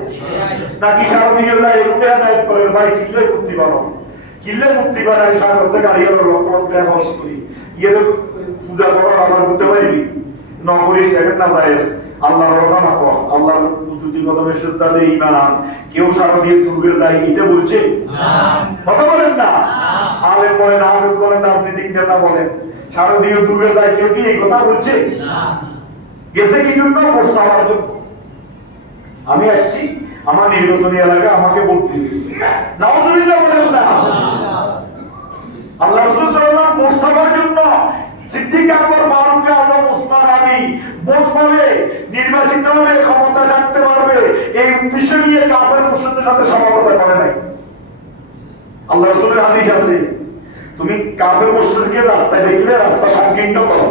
নাকি সারা দিয়ে যায় এগুলো আদায় করে ভাই কিনলে মুক্তি পারো, কিনলে মুক্তি পারায় সারা করতে গাড়ি লক্ষ লক্ষ টাকা খরচ করি, ইয়ের পূজা করার আমার করতে পারবি নগরী সেখানে না যায় আল্লাহর কথা না কর, আল্লাহর দুটি কদমে সিজদা দিয়ে ঈমান আন। কেউ সারা দিয়ে দুর্গে যায় এটা বলছে না? কথা বলেন না? আলেম বলেন, আলেম বলেন, রাজনৈতিক নেতা বলেন সারা দিয়ে দুর্গে যায়, কেউ কি এই কথা বলছে না? গেছে কি জন্য? ভোট চাওয়ার জন্য। আমি আসছি আমার নির্বাচনী এলাকায় আমাকে ভোট দিবে, নাউজুবিল্লাহ বলেন না? আল্লাহ রাসূল সাল্লাল্লাহু আলাইহি ওয়াসাল্লাম ভোট চাওয়ার জন্য সিদ্দিক আকবর, ফারুক আযম, ওসমান আলী ভোট পাবে, নির্বাচিত হবে, ক্ষমতা থাকতে পারবে, এই উদ্দেশ্য নিয়ে কাফের মুশরিকদের সাথে সমঝোতা করে নাই। আল্লাহ রাসূলের হাদিস আছে, তুমি কাফের মুশরিকদের রাস্তায় দেখলে রাস্তা সংকীর্ণ করো,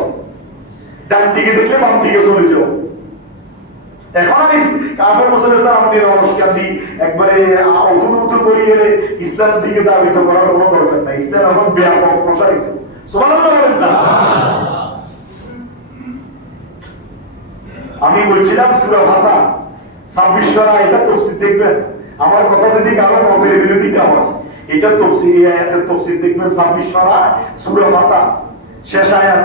ডান দিকে দেখলে বাম দিকে চলে যাও। এখন আমি কাফের মুশরিকদের সামনে নমস্কার দিই, একবারে অবনত করিয়ে ইসলামের দিকে দাবিত করার কোনো দরকার নাই। ইসলাম এখন ব্যাপক প্রসারিত। সুবহানাল্লাহ বলেন না? আমি বলছিলাম সূরা ফাতিহা 26 সূরা, এটা তাফসীর দেখবেন। আমার কথা যদি কারো মতের বিরোধিতা হয়, এটা তাফসীর, এই আয়াতের তাফসীর দেখবেন 26 সূরা সূরা ফাতিহা শেষ আয়াত,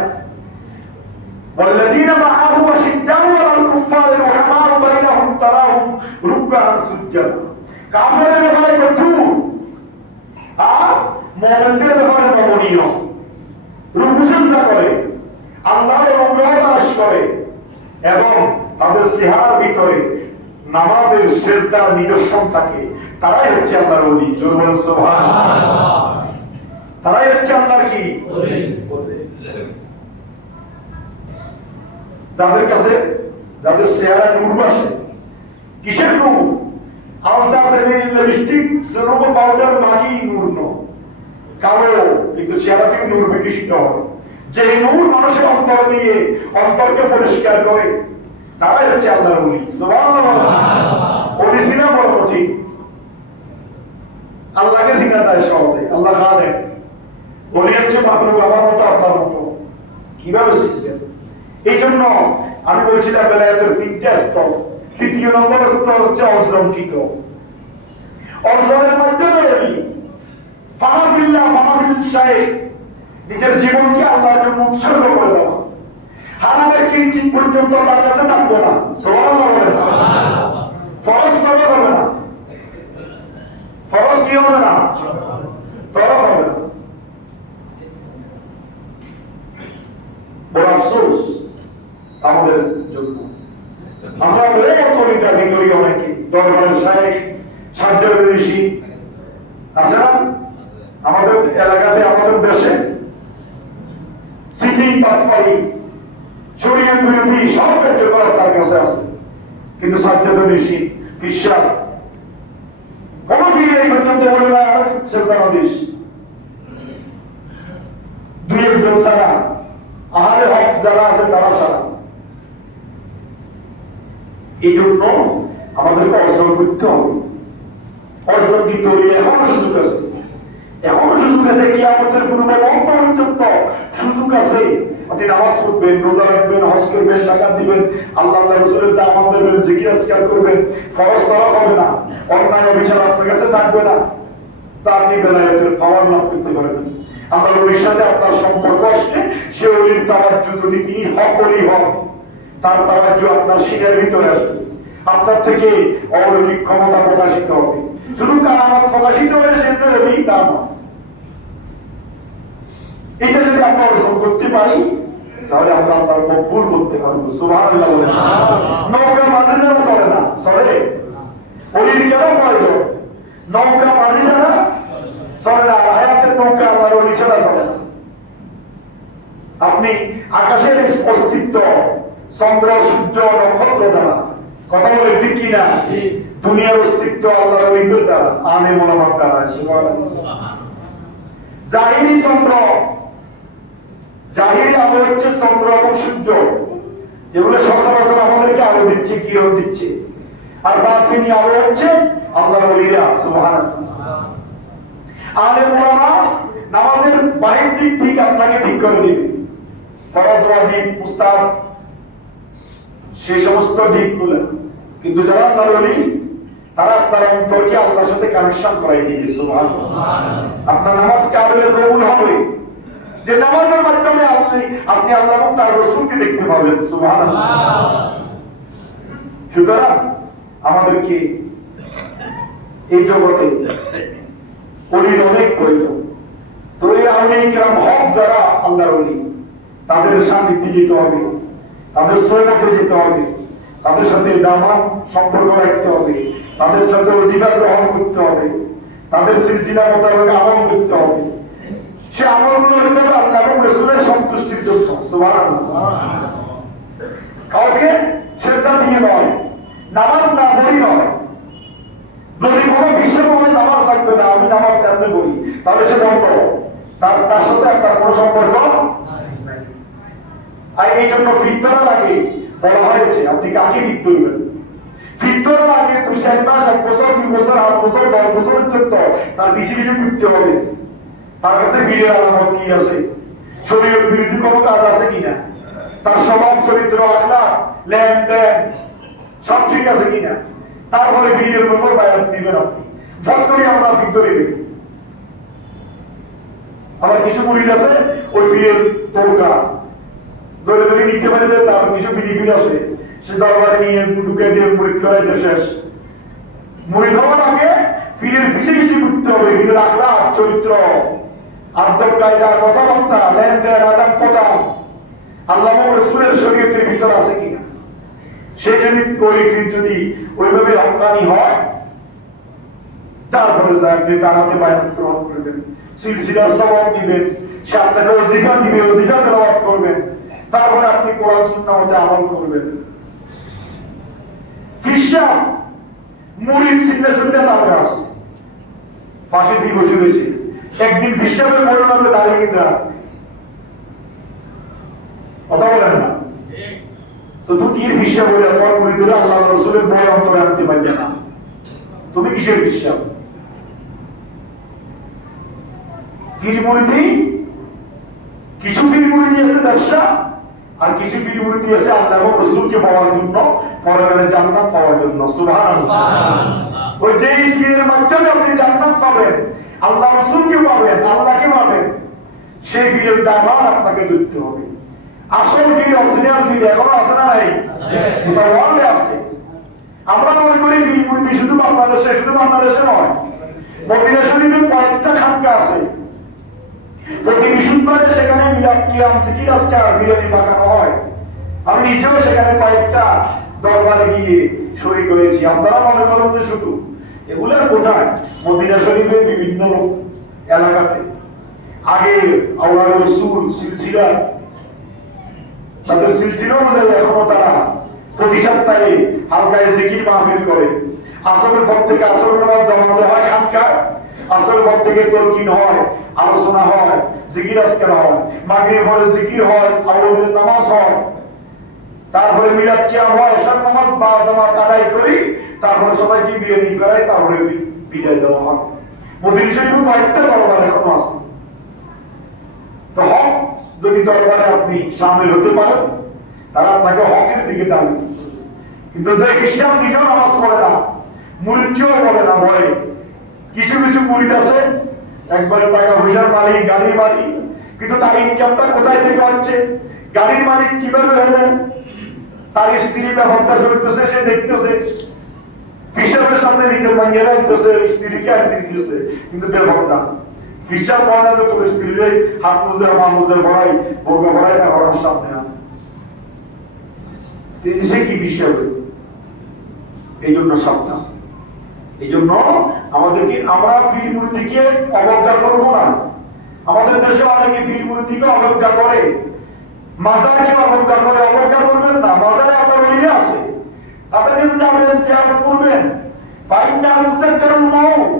ওয়াল্লাযীনা মাআহু আশিদ্দাউ আলাল কুফফারি রুহামাউ বাইনাহুম তারাহুম রুকআন সুজদা। কাফেরের ব্যাপারে কঠোর আর মুমিনদের ব্যাপারে নমনীয়, রুকু সিজদা করে, আল্লাহর অনুগ্রহ তালাশ করে এবং তাদের চেহারার ভিতরে নামাজের সিজদার নিদর্শন থাকে। তারাই হচ্ছে আল্লাহর ওলি। জোরে বলেন সুবহানাল্লাহ। তারাই হচ্ছে আল্লাহর কি ওলি। যাদের কাছে, যাদের চেহারা নূর ভাসে। কিসের নূর? আল্লাহ লিপস্টিক, সেরকম পাউডার মাগি নূর ন, কালো, কিন্তু চেহারা থেকে নূর বিকশিত হয়। যে নূর মানুষের অন্তর দিয়ে অন্তরকে পরিষ্কার করে, তারাই হচ্ছে আল্লাহর ওলি। সুবহানাল্লাহ। ওলি চিনা বড় কঠিন। আল্লাহকে চিনা যায় সহজে, আল্লাহ জানেন। ওলি হচ্ছে মাখলুক, আমার মতো আপনার মতো। কিভাবে শিখবেন? এই জন্য আমি বলছিলাম বেলায়েতের তিনটা স্তর। তৃতীয় নম্বর স্তর হচ্ছে অর্জনকৃত। অর্জনের মাধ্যমে আমি নিজের জীবনকে আল্লাহর জন্য উৎসর্গ করে দেওয়া। হারামের কিঞ্চিত পর্যন্ত তার কাছে থাকবে না। সুবহানাল্লাহ বলেন। ফরজ তরক হবে না। ফরজ কি হবে না? তরক হবে না। বড় আফসোস আমাদের জন্য। আমরা অতই দাবি করি অনেকে, দরবারের শায়েখ, সাজ্জাদের ঋষি আছে না আমাদের এলাকাতে, আমাদের দেশে। সিটিং বাটফারি, শরীয়ত বিরোধী সব কার্যকলাপ তার কাছে আছে। কিন্তু সাজ্জাদের ঋষি, ফিশার, কোন ফিরে এই পর্যন্ত বলে না সেলদানাদিস দুই একজন ছাড়া, আহারে হক যারা আছে তারা ছাড়া। এই জন্য আমাদেরকে অর্জন করতে হবে। অর্জন কি তৈরি এখনো সুযোগ আছে, এখনো সুযোগ আছে। কিয়ামতের পূর্বে পর্যন্ত সুযোগ আছে। আপনি নামাজ পড়বেন, রোজা রাখবেন, হজ করবেন, যাকাত দিবেন, আল্লাহ রাসূলের দাওয়াত দেবেন, জিকির আজকার করবেন, ফরজ তরক হবে না, অন্যায় অবিচার আপনার কাছে থাকবে না। তা আপনি বেলায়েতের পাওয়ার লাভ করতে পারবেন। আল্লাহর ওলির সাথে আপনার সম্পর্ক আসলে সে ওলির তাওয়াজ্জু, যদি তিনি হক ওলি হন, তার তাওয়াজ্জু আপনার শিরের ভিতরে আসবে। আপনার থেকে অলৌকিক ক্ষমতা প্রকাশিত হবে। শুধু কারামাত প্রকাশিত হলে সে যে ওলি তা নয়। এটা যদি আমরা অর্জন করতে পারি, তাহলে আমরা আল্লাহর মকবুল করতে পারবো। সুবহানাল্লাহ বলেন। নৌকা মাঝে যারা চলে না, চলে ওলির কেন প্রয়োজন? নৌকা মাঝে ছাড়া চলে না। হায়াতের নৌকা আল্লাহর ওলি ছাড়া চলে না। আপনি আকাশের অস্তিত্ব চন্দ্র, সূর্য, নক্ষত্র দ্বারা, কথা বলে ঠিক কিনা? দুনিয়ার অস্তিত্ব আল্লাহর ওলিদের দ্বারা, আলেম ওলামার দ্বারা। সুবহানাল্লাহ। জাহিরি চন্দ্র, জাহিরি আলো হচ্ছে চন্দ্র এবং সূর্য, যেগুলো সচরাচর আমাদেরকে আলো দিচ্ছে, কিরণ দিচ্ছে। আর বাতিনি আলো হচ্ছে আল্লাহর ওলিরা। সুবহানাল্লাহ। আলেম ওলামা নামাজের বাহ্যিক দিক আপনাকে ঠিক করে দিবে, ফরজ ওয়াজিব মুস্তাহাব সেই সমস্ত দিকগুলো। কিন্তু যারা আল্লাহর ওলি, তারা আপনার অন্তরকে আল্লাহর সাথে কানেকশন করাই দিবে। সুবহানাল্লাহ। আপনার নামাজ কাবিলে কবুল হবে, যে নামাজের মাধ্যমে আপনি আল্লাহ এবং তার রাসূলকে দেখতে পাবেন। সুবহানাল্লাহ। সুতরাং আমাদেরকে এই জগতে ওলির অনেক প্রয়োজন। তো এই আউলিয়া কিরাম হক যারা আল্লাহর ওলি, তাদের সান্নিধ্যে যেতে হবে, তাদের সোহবতে যেতে হবে, তাদের সাথে দামান সম্পর্ক রাখতে হবে, তাদের সাথে ওজিফা গ্রহণ করতে হবে, তাদের সিলসিলা মোতাবেক আমল করতে হবে। সে আমলগুলো হতে হবে আল্লাহ এবং রাসূলের সন্তুষ্টির জন্য। সুবহানাল্লাহ। কাউকে সেজদা দিয়ে নয়, নামাজ না পড়ি নয়। যদি কোনো বিষয় বলে নামাজ লাগবে না, আমি নামাজ কেমনে পড়ি, তাহলে সে বন্ধ, তার সাথে আপনার কোনো সম্পর্ক নাই। আর এই জন্য ফিতরা লাগে বলা হয়েছে, আপনি কাকে ফিত করবেন? ফিতরা লাগে 2-4 মাস, 1 বছর, 2 বছর, 8 বছর, 10 বছর পর্যন্ত তার বেশি বেশি করতে হবে। তার কাছে বীরের আলামত কি আছে, শরীয়ত বিরোধী কোনো কাজ আছে কিনা, তার স্বভাব চরিত্র, আখলাক, লেনদেন সব ঠিক আছে কিনা, তারপরে বীরের উপর বায়াত দিবেন। আপনি ভোট করি আমরা ফিতরি দেব। আবার কিছু মুরিদ আছে ওই বীরের তরকা ধরে ধরে নিতে পারে, তার কিছু বেনিফিট আছে, সে দরবারে নিয়ে ঢুকে দিয়ে মুরিদ করে শেষ। মুরিদ হওয়ার আগে ফিরের বেশি বেশি করতে হবে। ফিরের আখলাক, চরিত্র, আদব কায়দা, কথাবার্তা, লেনদেন, আদান প্রদান আল্লাহ এবং রাসূলের শরীয়তের ভিতর আছে কিনা। সে যদি ওই ফির যদি ওইভাবে হক্কানি হয়, তারপরে আপনি তার হাতে বায়াত গ্রহণ করবেন, সিলসিলার সওয়াব দিবেন, সে আপনাকে ওজিফা দিবে, ওজিফা তেলাওয়াত করবেন, তারপরে আপনি কোরআন সুন্নাহ মতে আমল করবেন। ফিশা মুরিদ সিদ্ধা সুন্নাহ তার কাছে ফাঁসি দিয়ে বসে রয়েছে, একদিন হিসাবে বলে না যে দাঁড়িয়ে কিনা কথা বলেন না। তো তুমি কি হিসাব বলে তোমার মুরিদরা আল্লাহ রাসূলের বই অন্তরে আনতে পারবে না, তুমি কিসের হিসাব? ফির মুরিদি, কিছু ফির মুরিদি আছে ব্যবসা, আর কিছু ফির মুরিদি আছে আল্লাহ এবং রাসূলকে পাওয়ার জন্য, পরকালে জান্নাত পাওয়ার জন্য। সুবহানাল্লাহ। ওই যে ফিরের মাধ্যমে আপনি জান্নাত পাবেন, আল্লাহ রাসূলকে পাবেন, আল্লাহকে পাবেন, সেই ফিরের দামান আপনাকে ধরতে হবে। আসল ফির, অরিজিনাল ফির এখনো আছে না নাই? আছে। আমরা মনে করি ফির মুরিদি শুধু বাংলাদেশে নয়, মদিনা শরীফে কয়েকটা খানকা আছে, প্রতি বৃহস্পতিবারে সেখানে মিলাদ কিয়াম জিকির আজকার বিরিয়ানি পাকানো হয়। আমি নিজেও সেখানে কয়েকটা দরবারে গিয়ে শরীক হয়েছি। আপনারা মনে করেন যে শুধু এগুলা কোথায়? মদিনা শরীফের বিভিন্ন এলাকাতে। আগে আওলাদ রাসূল সিলসিলা, তাদের সিলসিলা অনুযায়ী এখনো তারা প্রতি সপ্তাহে হালকায় জিকির মাহফিল করে। আসরের পর থেকে আসর নামাজ জামাতে হয় খানকায়, আসরের পর থেকে তরকিন হয়, আলোচনা হয়, জিকির আজকার হয়, মাগরিবের পরে জিকির হয়, আওলাদের নামাজ হয়, তারপরে মিলাদ কিয়াম হয়, এশার নামাজ বা জামাত আদায় করি, তারপরে সবাইকে বিরিয়ানি খাওয়াই, তারপরে বিদায় দেওয়া হয়। মদিনা শরীফে কয়েকটা দরবার এখনো আছে। তো হক যদি দরবারে আপনি শামিল হতে পারেন, তারা আপনাকে হকের দিকে ডাকবে। কিন্তু যে হিসাব নিজেও নামাজ পড়ে না, মুরিদকেও বলে না, ভয়। কিছু কিছু মুরিদ আছে একবারে টাকা পয়সার মালিক, গাড়ির মালিক, কিন্তু তার ইনকামটা কোথায় থেকে হচ্ছে, গাড়ির মালিক কিভাবে হলো, তার স্ত্রী ব্যাপারটা চলতেছে, সে দেখতেছে, হিসাবের সামনে নিজের মাইয়ে রাখতেছে, স্ত্রীকে আর দিতেছে, কিন্তু ব্যাপারটা হিসাব করে না যে তোর স্ত্রীর হাত মুজে মা মুজে ভরাই ভোগে ভরাই না ঘরের সামনে আন, সে কি হিসাবে? এই জন্য সাবধান। এই জন্য আমাদেরকে, আমরা ফির মুরিদিকে অবজ্ঞা করবো না। আমাদের দেশে অনেকে ফির মুরিদিকে অবজ্ঞা করে, মাজারকে অবজ্ঞা করে। অবজ্ঞা করবেন না, মাজারে আল্লাহর ওলিরা আছে, তাদের কাছে যাবেন, জিয়ারত করবেন। ফাইন্না তুযাক্কারুল মাউত,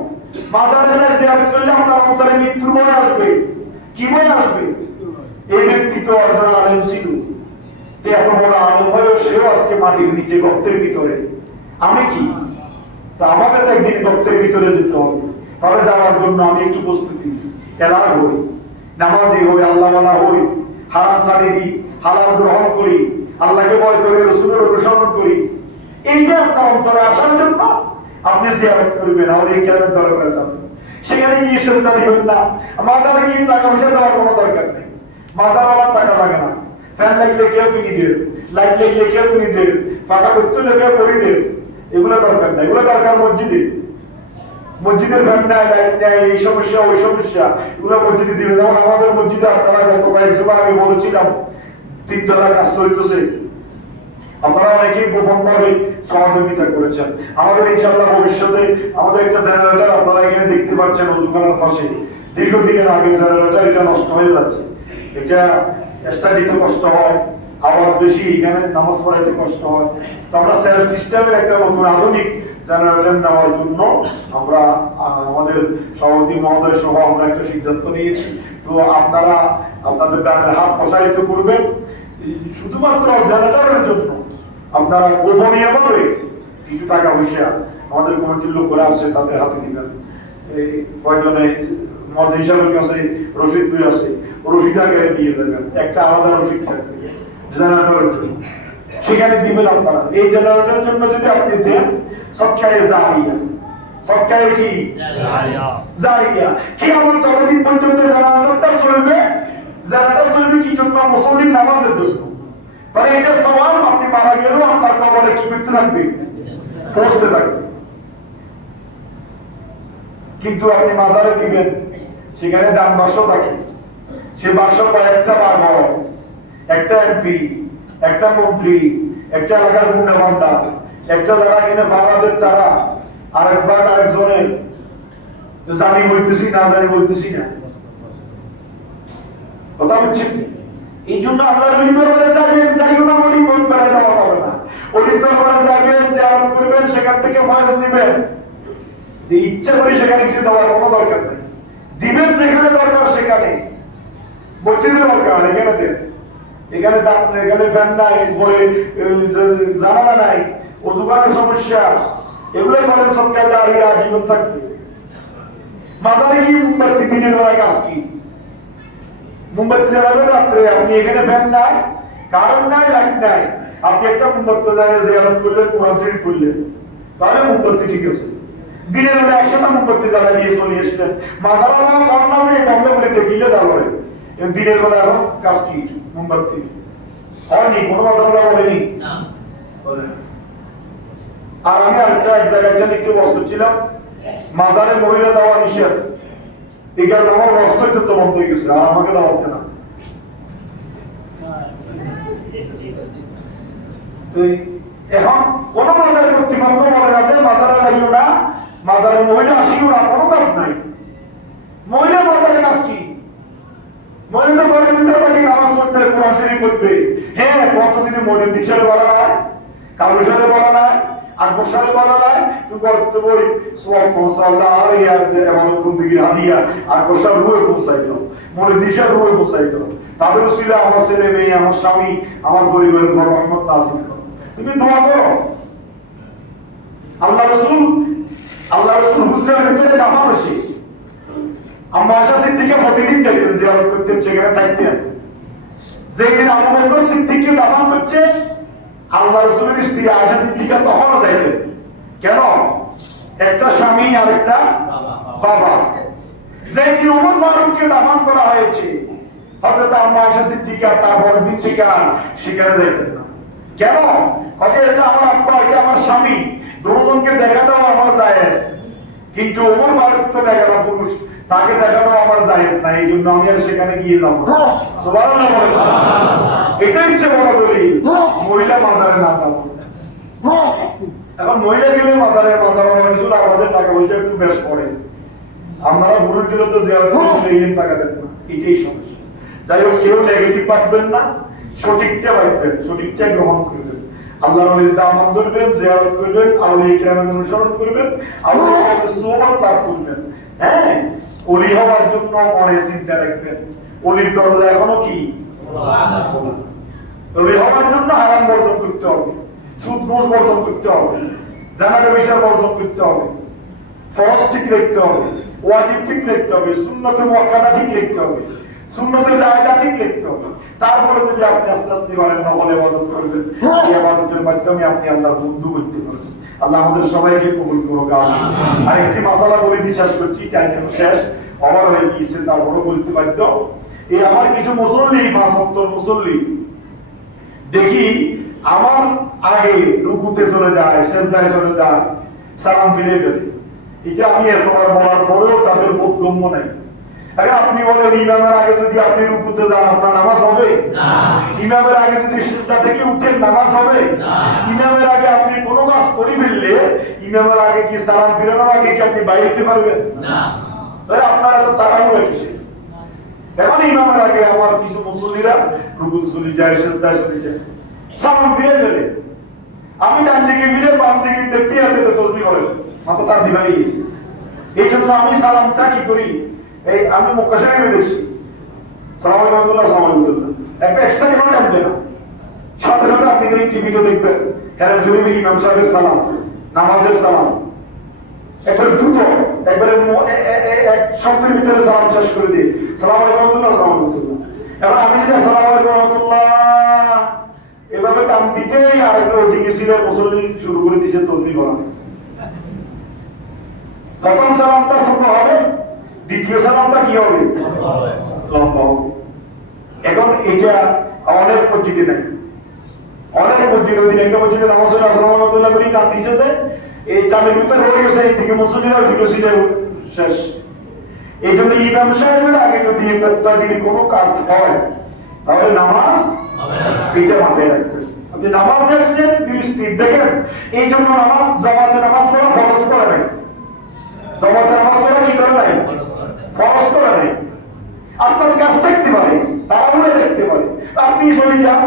মাজারে যায় জিয়ারত করলে আপনার অন্তরে মৃত্যুর ভয় আসবে। কি ভয় আসবে? এই ব্যক্তি তো একজন আলেম ছিল, এত বড় আলেম হয়েও সেও আজকে মাটির নিচে গর্তের ভিতরে, আমি কি? তো আমাকে তো একদিন গর্তের ভিতরে যেতে হবে, তাহলে যাওয়ার জন্য আমি একটু প্রস্তুতি এলার হই, নামাজি হই, আল্লাহওয়ালা হই, হারাম ছাড়ি দিই, হালাল গ্রহণ করি, আল্লাহকে ভয় করে রাসূলের অনুসরণ করি। এইটা আপনার অন্তরে আসার জন্য আপনি জিয়ারত করবেন, আর এই কেরামের দরবারে যাবেন। সেখানে গিয়ে শ্রদ্ধা দিবেন না, মাজারে গিয়ে টাকা পয়সা দেওয়ার কোনো দরকার নেই। মাজার আমার টাকা লাগে না, ফ্যান লাগলে কেউ কিনে দেব, লাইট লাগলে কেউ কিনে দেব, ফাঁকা করতে হলে কেউ করে দেব, এগুলো দরকার নাই। এগুলো দরকার মসজিদে, মসজিদের ফ্যান নাই, লাইট নাই, এই সমস্যা ওই সমস্যা, এগুলো মসজিদে দিবে। যেমন আমাদের মসজিদে আপনারা গত কয়েক যুগ আগে বলেছিলাম 3 তলা কাজ চলতেছে, আপনারা অনেকেই গোপন ভাবে সহযোগিতা করেছেন। আমাদের ইনশাআল্লাহ ভবিষ্যতে আমাদের একটা জেনারেটর আপনারা এখানে দেখতে পাচ্ছেন ওজুখানার পাশে, দীর্ঘদিনের আগে জেনারেটর, এটা নষ্ট হয়ে যাচ্ছে, এটা স্টাডিতে কষ্ট হয়, আওয়াজ বেশি, এখানে নামাজ পড়াইতে কষ্ট হয়। তো আমরা সেল সিস্টেমের একটা নতুন আধুনিক জেনারেটর নেওয়ার জন্য আমরা আমাদের সভাপতি মহোদয় সহ আমরা একটা সিদ্ধান্ত নিয়েছি। তো আপনারা আপনাদের দানের হাত প্রসারিত করবেন, শুধুমাত্র জেনারেটরের জন্য আপনারা গোপনীয় ভাবে কিছু টাকা পয়সা আমাদের কমিটির লোকরা আছে তাদের হাতে দিবেন। এই কয়েকজনে মহাদিন সাহেবের কাছে রশিদ বই আছে, রশিদ আগে দিয়ে যাবেন, একটা আলাদা রশিদ থাকবে জেনারেটরের জন্য, সেখানে দিবেন আপনারা। এই জেনারেটরের জন্য যদি আপনি দেন, সবকায়ে জারিয়া, সবকায়ে কি জারিয়া, কি আমার ততদিন পর্যন্ত জেনারেটরটা চলবে। জেনারেটর চলবে কি জন্য? মুসল্লির নামাজের জন্য। তাহলে এটা সওয়াব, আপনি মারা গেলেও আপনার কবরে কি করতে থাকবে? পৌঁছতে থাকবে। কিন্তু আপনি মাজারে দিবেন, সেখানে দান বাক্স থাকে, সে বাক্স কয়েকটা ভাগ হয়, একটা এমপি, একটা মন্ত্রী, একটা এলাকার গুন্ডা বান্ডা, একটা যারা এখানে বাংলাদেশ তারা, আরেকবার আরেকজনের জানি বলতেছি না জানি বলতেছি না, কথা বুঝছেন? এই জন্য আমরা দরবারে যাবেন, যাইও না বলি মন বেড়ে দেওয়া হবে না। ওই দরবারে যাবেন, জিয়ারত করবেন, সেখান থেকে ফয়েজ নেবেন, ইচ্ছা করে সেখানে কিছু দেওয়ার কোনো দরকার নেই। দিবেন যেখানে দরকার সেখানে। মসজিদে দরকার এখানে দেন, এখানে এখানে ফ্যান নাই, উপরে জানালা নাই, অজু করার সমস্যা, এগুলো করেন সব কাজে আর আজীবন থাকবে। মাথায় কি মোমবাতি দিনের বেলায় কাজ কি? মোমবাতি জ্বালাবেন রাত্রে, আপনি এখানে ফ্যান নাই, কারেন্ট নাই, লাইট নাই, আপনি একটা মোমবাতি জিয়ারত করলেন, কোরআন শরীফ পড়লেন, তাহলে মোমবাতি ঠিক আছে। দিনের বেলা 100টা মোমবাতি জ্বালা দিয়ে চলে আসলেন, মাথার কন্যা যে বন্ধ করে দেখিলে যাবে। দিনের বেলা এখন কাজ কি? মোমবাতি হয়নি, কোনো মাথার বলেনি। আর আমি আরেকটা এক জায়গায় লিখতে বসতে ছিলাম, মাজারে মহিলা দেওয়া নিষেধ, এই কারণে আমার রসটা যুদ্ধ বন্ধ হয়ে গেছে, আর আমাকে দেওয়া হচ্ছে না। এখন কোন মাজারে কর্তৃপক্ষ বলে না যে মাজারে যাইও না, মাজারে মহিলা আসিও না, কোনো কাজ নাই। মহিলা মাজারে কাজ কি? মহিলা তো ঘরের ভিতরে থাকি, নামাজ পড়বে, কোরআন শরীফ পড়বে। হ্যাঁ, কত যদি মনের দিক সাথে বলা নাই, কারোর সাথে বলা নাই, আকবর সাথে বলা নাই, তুই করতে বলি সোয়াব ফসাল্লাহ আর ইয়ার আমাদের বন্ধুগির হাদিয়া আকবর সাহেব রুয়ে পৌঁছাইল, মনের দিশা রুয়ে পৌঁছাইল। তাদের ছিল আমার ছেলে মেয়ে, আমার স্বামী, আমার পরিবারের উপর রহমত নাযিল করো। তুমি দোয়া করো। আল্লাহ রাসূল হুজরার ভিতরে দাফন হয়েছে। আম্মা আয়েশা সিদ্দিকা প্রতিদিন যেতেন, জিয়ারত করতেন, সেখানে থাকতেন। যেদিন আবু বকর সিদ্দিককে দাফন করছে, আল্লাহ রাসূলের স্ত্রী আয়েশা সিদ্দিকা তখনও যাইতেন। কেন? একটা স্বামী আর একটা বাবা। যেদিন ওমর ফারুককে দাফন করা হয়েছে, হযরত আম্মা আয়েশা সিদ্দিকা তারপর দিন থেকে সেখানে যাইতেন না। কেন? কাজে এটা আমার আব্বা, এটা আমার স্বামী, দুজনকে দেখা দেওয়া আমার জায়েজ, কিন্তু ওমর ফারুক তো দেখা পুরুষ, তাকে দেখা দেওয়া আমার জায়েজ না, এই জন্য আমি আর সেখানে গিয়ে যাবো। সুবহানাল্লাহ বলেন। এটা হচ্ছে বড় দলিল, মহিলা মাজারে না যাবো। এখন মহিলা গেলে মাজারে কিছু আওয়াজের টাকা পয়সা একটু বেশ পড়ে, আপনারা পুরুষ গেলে তো জিয়ারত করতে এই টাকা দেন না, এটাই সমস্যা। যাই হোক, কেউ নেগেটিভ পাঠবেন না, সঠিকটা পাইবেন, সঠিকটা গ্রহণ করবেন। আল্লাহর ওলির দামান ধরবেন, জিয়ারত করবেন, আউলিয়া কিরামের অনুসরণ করবেন, আউলিয়া কিরামের সুন্নাত তার করবেন। হ্যাঁ, ওলি হওয়ার জন্য মনে চিন্তা রাখবেন, ওলির দরজা এখনো কি খোলা। ওলি হওয়ার জন্য হারাম বর্জন করতে হবে, সুদ ঘুষ বর্জন করতে হবে, জানাজা বিষয় বর্জন করতে হবে, ফরজ ঠিক রাখতে হবে, ওয়াজিব ঠিক রাখতে হবে, সুন্নতে মুআক্কাদা ঠিক রাখতে হবে, সুন্নতে জায়েদা ঠিক রাখতে হবে। তারপরে যদি আপনি আস্তে আস্তে পারেন নফল ইবাদত করবেন, এই ইবাদতের মাধ্যমে আপনি আল্লাহর বন্ধু হতে পারবেন। আল্লাহ আমাদের সবাইকে কবুল করুক। আমিন। আর একটি মাসালা বলে দিয়ে শেষ করছি, টাইম শেষ, অবার হয়ে গিয়েছে, তারপরে বলতে বাধ্য। এই আমার কিছু মুসল্লি, 5 ওয়াক্তের মুসল্লি দেখি আমার আগে রুকুতে চলে যায়, সেজদায় চলে যায়, সালাম ফিরে ফেলে। এটা আমি এতবার বলার পরেও তাদের বোধগম্য নাই। আরে আপনি বলেন ইমামের আগে যদি আপনি রুকুতে যান, আপনার নামাজ হবে না। ইমামের আগে যদি সিজদা থেকে উঠেন, নামাজ হবে না। ইমামের আগে আপনি কোনো কাজ করে ফেললে, ইমামের আগে কি সালাম ফিরানোর আগে কি আপনি বাইরে যেতে পারবেন না? তাহলে আপনার এত তাড়াহুড়ো কিসের? এখন ইমামের আগে আমার কিছু মুসল্লিরা রুকুতে চলে যায়, সিজদায় চলে যায়, সালাম ফিরে ফেলে। আমি ডান দিকে ফিরে বাম দিকে দেখতে আর দেখতে তসবিহ করেন, মাথা তার দিবাই। এই জন্য আমি সালামটা কি করি, এই আমি মুক্কাশে নেমে দেখছি, সালাম আলাইকুম সালাম আলাইকুম, একটা এক্সট্রা কেন টাইম দেয় না, সাথে সাথে আপনি এই টিভিতে দেখবেন হেরাম শরীফে ইমাম সাহেবের সালাম, নামাজের সালাম, একবারে দ্রুত, একবারে এক শব্দের ভিতরে সালাম শেষ করে দিয়ে সালাম আলাইকুম সালাম আলাইকুম। এখন আমি যদি সালাম আলাইকুম রহমতুল্লাহ এভাবে কাম দিতেই আরেকটা ওদিকে ছিল মুসল্লি শুরু করে দিয়েছে তসবিহ করা। প্রথম সালামটা ছোট হবে, দ্বিতীয় সালামটা কি হবে? লম্বা হবে। এখন এটা অনেক মসজিদে নাই, অনেক মসজিদে দিন একটা মসজিদে নামাজ হলে আসসালামু আলাইকুম করে কাম দিয়েছে যে এই টানের ভিতরে রয়ে গেছে, এইদিকে মুসল্লিরা ওইদিকে সিটে শেষ। এই জন্য ইমাম সাহেবের আগে যদি ইমামদের কোনো কাজ হয় তাহলে নামাজ এটা মাথায় রাখবেন। আপনি নামাজ আসছেন দৃষ্টি দেখেন, এই জন্য নামাজ জামাতে নামাজ পড়া ফরজ করা নাই, জামাতে নামাজ পড়া কি করে নাই, ফরজ করা নাই। আপনার কাজ দেখতে পারে, তাড়াহুড়ো দেখতে পারে, আপনি চলে যান,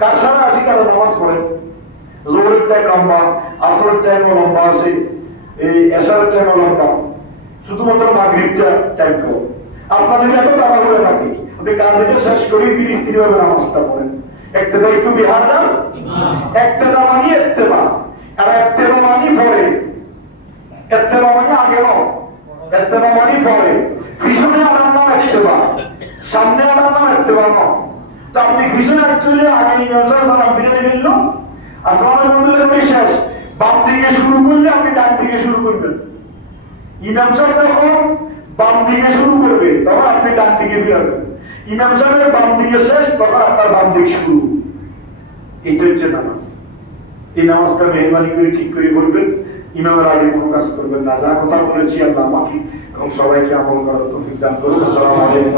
কাজ সারা আসি তারা নামাজ পড়েন। জোহরের টাইম লম্বা, আসরের টাইমও লম্বা আছে, এই এশারের টাইমও লম্বা, শুধুমাত্র মাগরিবটা টাইম কম। আপনার যদি এত তাড়াহুড়ো থাকে, আপনি কাজটা শেষ করে ধীরে স্থির ভাবে নামাজটা পড়েন। ইক্তেদা একটু বিহাজা ইক্তেদা মানে ইত্তেবা, আর ইত্তেবা মানে পড়ে, ইত্তেবা মানে আগে নাও, ইত্তেবা মানে পড়ে। পিছনে আনার নাম ইত্তেবা, সামনে আনার নাম ইত্তেবা নাও। তো আপনি পিছনে একটুলে আগে ইমাম সাহেব সালাম ফিরে নিল, আসসালামু আলাইকুম বলে শেষ, বাম দিকে শুরু করলে আপনি ডান দিকে শুরু করবেন। ইমাম সাহেব যখন বাম দিকে শুরু করবে তখন আপনি ডান দিকে ফিরাবেন। ইমাম সাহেবের বাম দিকে শেষ, তখন আপনার বাম দিক শুরু। এইটা হচ্ছে নামাজ। এই নামাজটা মেহরবানি করে ঠিক করে বলবেন, ইমামের আগে কোনো কাজ করবেন না। যা কথা বলেছি আল্লাহ আমাকে এবং সবাইকে আমল করার তৌফিক দান করুন। আসসালামু আলাইকুম।